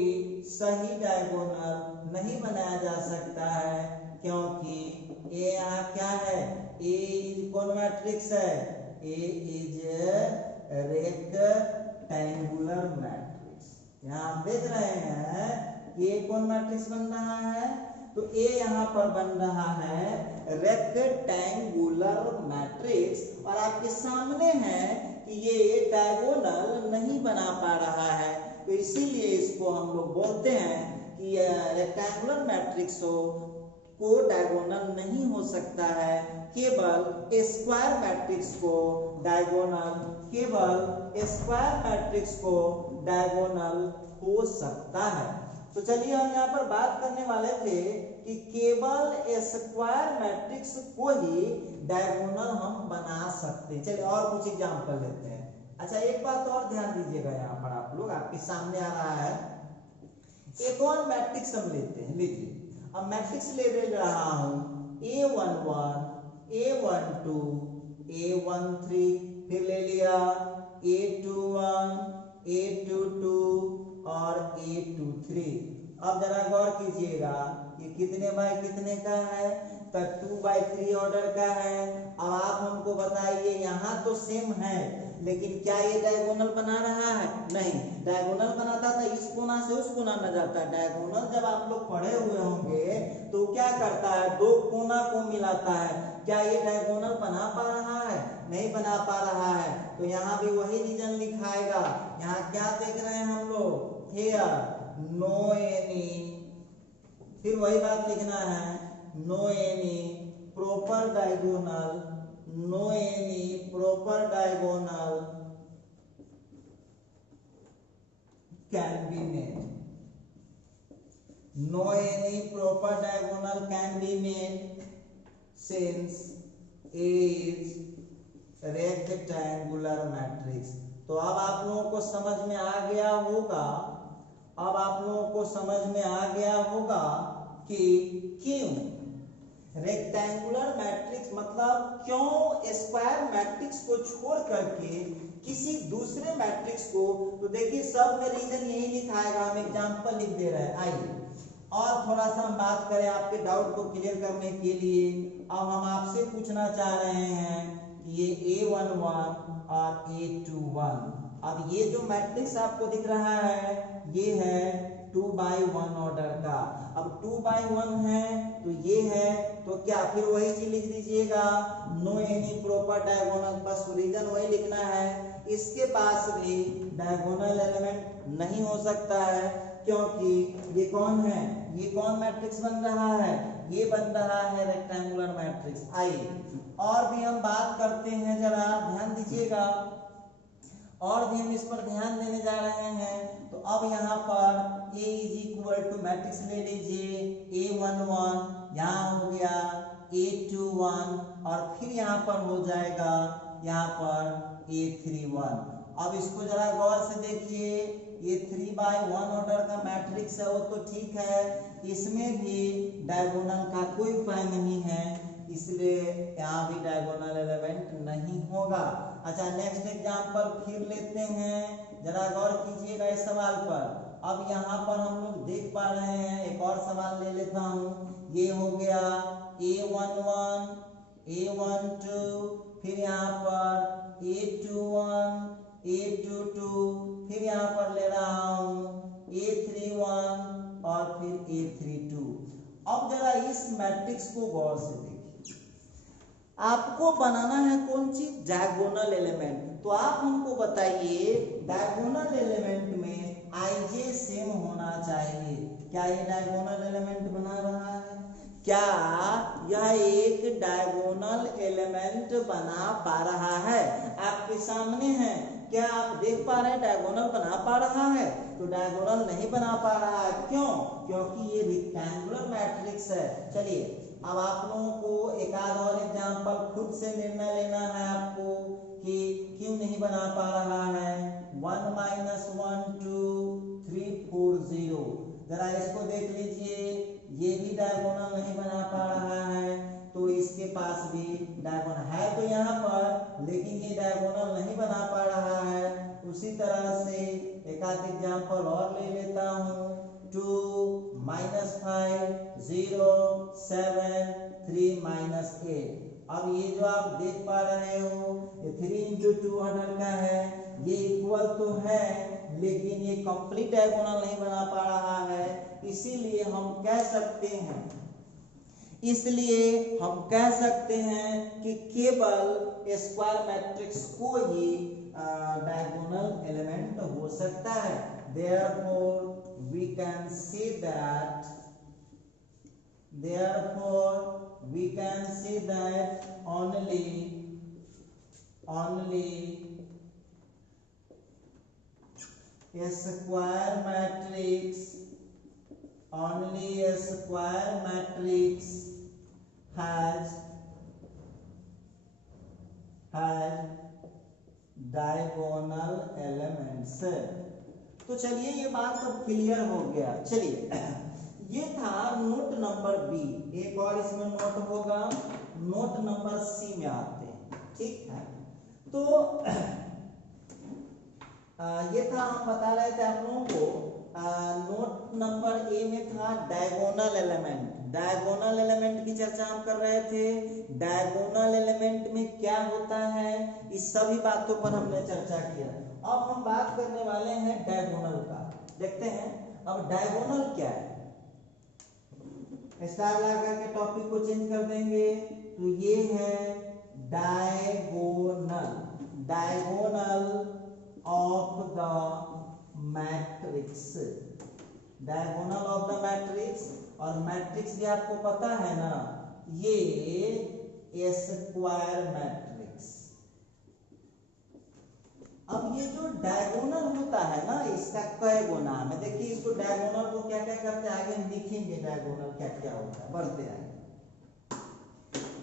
सही डायगोनल नहीं बनाया जा सकता है, क्योंकि ए यहाँ क्या है? ए कौन मैट्रिक्स है? ए इज रेक्टेंगुलर मैट्रिक्स। यहाँ आप देख रहे हैं कि ये कौन मैट्रिक्स बन रहा है, तो ए यहाँ पर बन रहा है रेक्टेंगुलर मैट्रिक्स, और आपके सामने है कि ये डायगोनल नहीं बना पा रहा है, तो इसीलिए इसको हम लोग बोलते हैं कि रेक्टेंगुलर मैट्रिक्स को डायगोनल नहीं हो सकता है, केवल स्क्वायर मैट्रिक्स को डायगोनल हो सकता है। तो चलिए हम यहाँ पर बात करने वाले थे कि केवल स्क्वायर मैट्रिक्स को ही डायगोनल हम बना सकते हैं। चलिए और कुछ एग्जांपल लेते हैं। अच्छा, एक बात और ध्यान दीजिएगा, यहाँ पर आप लोग आपके सामने आ रहा है एक और मैट्रिक्स हम लेते हैं। लीजिए, अब मैट्रिक्स ले रहा हूं A11, A12, A13, फिर ले लिया A21, A22 और A23। अब जरा गौर कीजिएगा, ये कितने बाय कितने का है, तो 2/3 ऑर्डर का है। अब आप हमको बताइए, यहाँ तो सेम है, लेकिन क्या ये डायगोनल बना रहा है? नहीं, डायगोनल बनाता था इस कोना से उस कोना न जाता। डायगोनल जब आप लोग पढ़े हुए होंगे तो क्या करता है, दो कोना को मिलाता है। क्या ये डायगोनल बना पा रहा है? नहीं बना पा रहा है। तो यहाँ भी वही रीजन लिखाएगा। यहाँ क्या देख रहे हैं हम लोग, हियर नो एनी, फिर वही बात लिखना है, no any proper diagonal, no any proper diagonal can be made, no any proper diagonal can be made since A is rectangular matrix। तो अब आप लोगों को समझ में आ गया होगा, कि क्यों रेक्टेंगुलर मैट्रिक्स, मतलब क्यों स्क्वायर मैट्रिक्स को छोड़ करके किसी दूसरे मैट्रिक्स को। तो देखिए, सब में रीजन यही लिखाएगा, हम एग्जांपल लिख दे रहे हैं। आइए और थोड़ा सा हम बात करें आपके डाउट को क्लियर करने के लिए। अब हम आपसे पूछना चाह रहे हैं कि ये A11 और A21, अब ये जो मैट्रिक्स आपको दिख रहा है ये है 2/1 ऑर्डर का। अब 2/1 है तो ये है, तो क्या फिर वही चीज लिख दीजिएगा, नो एनी प्रॉपर डायगोनल, बस रीजन वही लिखना है। इसके पास भी डायगोनल एलिमेंट नहीं हो सकता है, क्योंकि ये कौन है, ये कौन मैट्रिक्स बन रहा है, ये बन रहा है रेक्टेंगुलर मैट्रिक्स। आइए और भी हम बात करते हैं, जरा ध्यान दीजिएगा, और भी हम इस पर ध्यान देने जा रहे हैं। तो अब यहाँ पर A is equal to matrix ले लीजिए, A11 यहाँ हो गया, A21 और फिर यहाँ पर हो जाएगा यहाँ पर A31। अब इसको जरा गौर से देखिए, ये 3/1 ऑर्डर का मैट्रिक्स है, वो तो ठीक है, इसमें भी डायगोनल का कोई उपाय नहीं है, इसलिए यहाँ भी डायगोनल एलिमेंट नहीं होगा। अच्छा, नेक्स्ट एग्जांपल फिर लेते हैं, जरा गौर कीजिएगा इस सवाल पर। अब यहाँ पर हम लोग देख पा रहे हैं, एक और सवाल ले लेता हूँ। ये हो गया A11, A12, फिर यहाँ पर A21, A22, फिर यहाँ पर ले रहा हूँ A31 और फिर A32। अब जरा इस मैट्रिक्स को गौर से देखिए, आपको बनाना है कौन सी, डायगोनल एलिमेंट। तो आप हमको बताइए, डायगोनल एलिमेंट में आईजे सेम होना चाहिए। क्या ये डायगोनल एलिमेंट बना रहा है? क्या यह एक डायगोनल एलिमेंट बना पा रहा है? आपके सामने है, क्या आप देख पा रहे हैं डायगोनल बना पा रहा है? तो डायगोनल नहीं बना पा रहा है, क्यों? क्योंकि ये रेक्टेंगुलर मैट्रिक्स है। चलिए अब आप लोगों को एक आध और एग्जांपल खुद से निर्णय लेना है आपको कि क्यों नहीं बना पा रहा है। 1 - 1 2 3 4 0, जरा इसको देख लीजिए, ये भी डायगोनल नहीं बना पा रहा है, तो इसके पास भी डायगोनल है तो यहाँ पर, लेकिन ये डायगोनल नहीं बना पा रहा है। उसी तरह से एक आध एग्जांपल और ले लेता हूँ, 2 - 5 0 7 3 - 8। अब ये जो आप देख पा रहे हो ये 3 इंटू 2 ऑर्डर का है, ये इक्वल तो है लेकिन ये कंप्लीट डायगोनल नहीं बना पा रहा है, इसीलिए हम कह सकते हैं कि केवल स्क्वायर मैट्रिक्स को ही डायगोनल एलिमेंट हो सकता है। Therefore we can say that only a square matrix has diagonal elements। तो चलिए ये बात अब क्लियर हो गया। चलिए ये था नोट नंबर बी, एक और इसमें नोट होगा, नोट नंबर सी में आते हैं, ठीक है। तो ये था, हम बता रहे थे आप लोगों को, नोट नंबर ए में था डायगोनल एलिमेंट। डायगोनल एलिमेंट की चर्चा हम कर रहे थे। डायगोनल एलिमेंट में क्या होता है, इस सभी बातों पर हमने चर्चा किया। अब हम बात करने वाले हैं डायगोनल का। देखते हैं अब डायगोनल क्या है। स्टार लगा के टॉपिक को चेंज कर देंगे, तो ये है diagonal of the matrix. Diagonal of the matrix, और मैट्रिक्स भी आपको पता है ना, ये स्क्वायर मैट्रिक्स। अब ये जो डायगोनल होता है ना, इसका कई गो नाम है। देखिए इसको डायगोनल को क्या क्या करते हैं, आगे हम लिखेंगे डायगोनल क्या क्या होता है, बढ़ते आगे।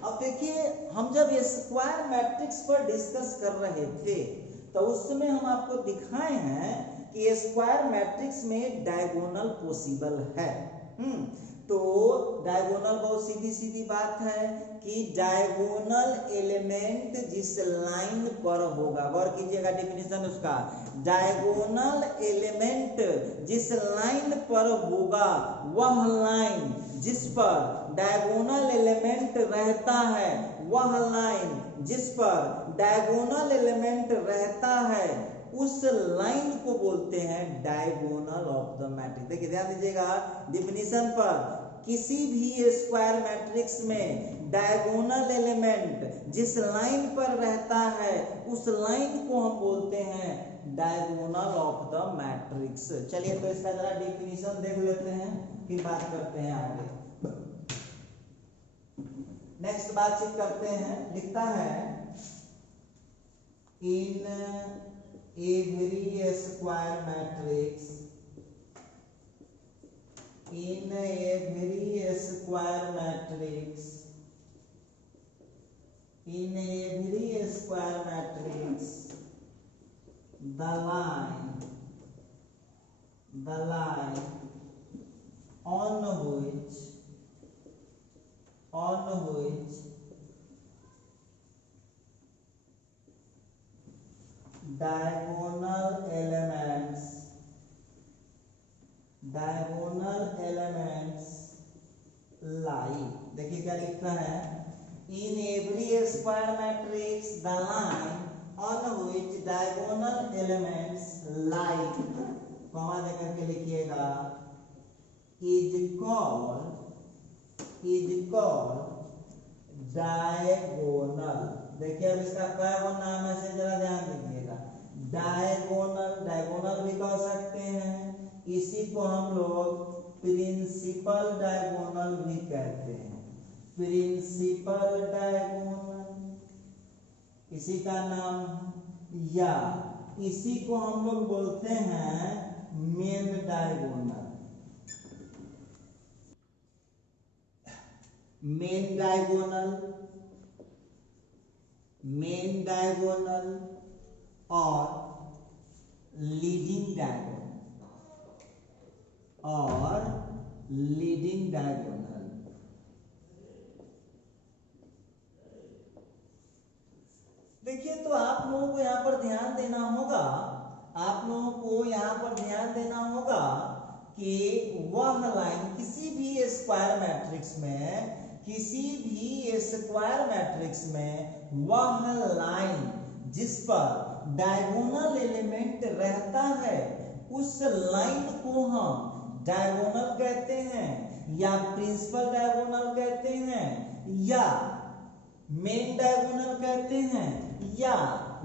अब देखिए हम जब स्क्वायर मैट्रिक्स पर डिस्कस कर रहे थे तो उस समय हम आपको दिखाए हैं कि स्क्वायर मैट्रिक्स में डायगोनल पॉसिबल है। तो डायगोनल बहुत सीधी सीधी बात है कि डायगोनल एलिमेंट जिस लाइन पर होगा, गौर कीजिएगा डेफिनेशन उसका, डायगोनल एलिमेंट जिस लाइन पर होगा वह लाइन जिस पर डायगोनल एलिमेंट रहता है, वह लाइन जिस पर डायगोनल एलिमेंट रहता है, उस लाइन को बोलते हैं डायगोनल ऑफ द मैट्रिक्स। देखिए ध्यान दीजिएगा डेफिनेशन पर, किसी भी स्क्वायर मैट्रिक्स में डायगोनल एलिमेंट जिस लाइन पर रहता है उस लाइन को हम बोलते हैं डायगोनल ऑफ द मैट्रिक्स। चलिए तो इसका जरा डेफिनेशन देख लेते हैं, फिर बात करते हैं आगे। नेक्स्ट बातचीत करते हैं। लिखता है इन every square matrix, in every square matrix, in every square matrix, the line on which diagonal elements lie। देखिए क्या लिखता है, in every square matrix the line on which diagonal elements lie, comma देकर के लिखिएगा, is called diagonal। देखिए अब इसका क्या नाम है से जरा ध्यान दीजिएगा। डायगोनल भी कह सकते हैं, इसी को हम लोग प्रिंसिपल डायगोनल भी कहते हैं। प्रिंसिपल डायगोनल इसी का नाम, या इसी को हम लोग बोलते हैं मेन डायगोनल। मेन डायगोनल और लीडिंग डायगोनल। देखिए तो आप लोगों को यहाँ पर ध्यान देना होगा, कि वह लाइन किसी भी स्क्वायर मैट्रिक्स में वह लाइन जिस पर डायगोनल एलिमेंट रहता है उस लाइन को हम डायगोनल कहते हैं या प्रिंसिपल डायगोनल कहते हैं या मेन डायगोनल कहते हैं या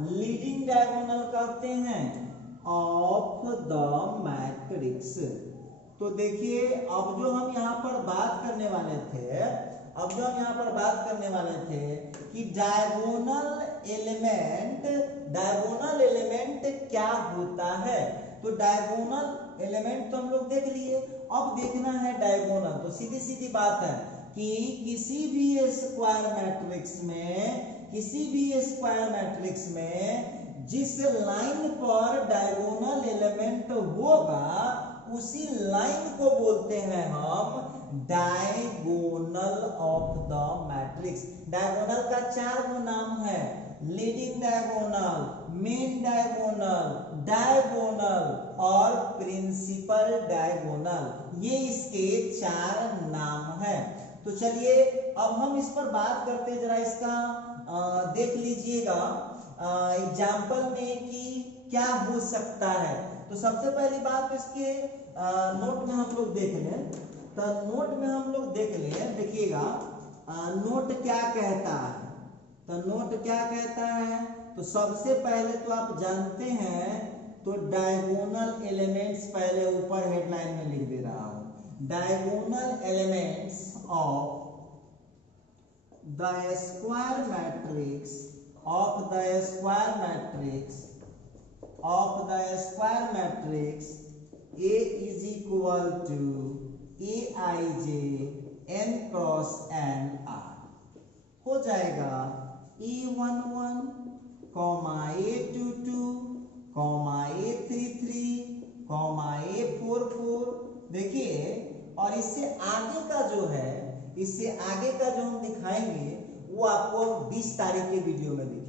लीडिंग डायगोनल कहते हैं ऑफ द मैट्रिक्स। तो देखिए अब जो हम यहाँ पर बात करने वाले थे कि डायगोनल एलिमेंट क्या होता है। तो डायगोनल एलिमेंट तो हम लोग देख लिए, अब देखना है डायगोनल। तो सीधी सीधी बात है कि किसी भी स्क्वायर मैट्रिक्स में जिस लाइन पर डायगोनल एलिमेंट होगा उसी लाइन को बोलते हैं हम diagonal of the matrix. Diagonal का 4 गो नाम है, लीडिंग डायगोनल, मेन डायगोनल और प्रिंसिपल डायगोनल। ये इसके 4 नाम है। तो चलिए अब हम इस पर बात करते हैं, जरा इसका देख लीजिएगा एग्जाम्पल में कि क्या हो सकता है। तो सबसे पहली बात तो इसके नोट में हम लोग देख लें। तो नोट में हम लोग देख लें, देखिएगा नोट क्या कहता है। तो नोट क्या कहता है, तो सबसे पहले तो आप जानते हैं, तो डायगोनल एलिमेंट्स पहले ऊपर हेडलाइन में लिख दे रहा हूं। Diagonal elements of the square matrix A is equal to Aij n cross n r हो जाएगा A11, A22, A33, A44। देखिए, और इससे आगे का जो हम दिखाएंगे वो आपको 20 तारीख के वीडियो में दिखाएंगे।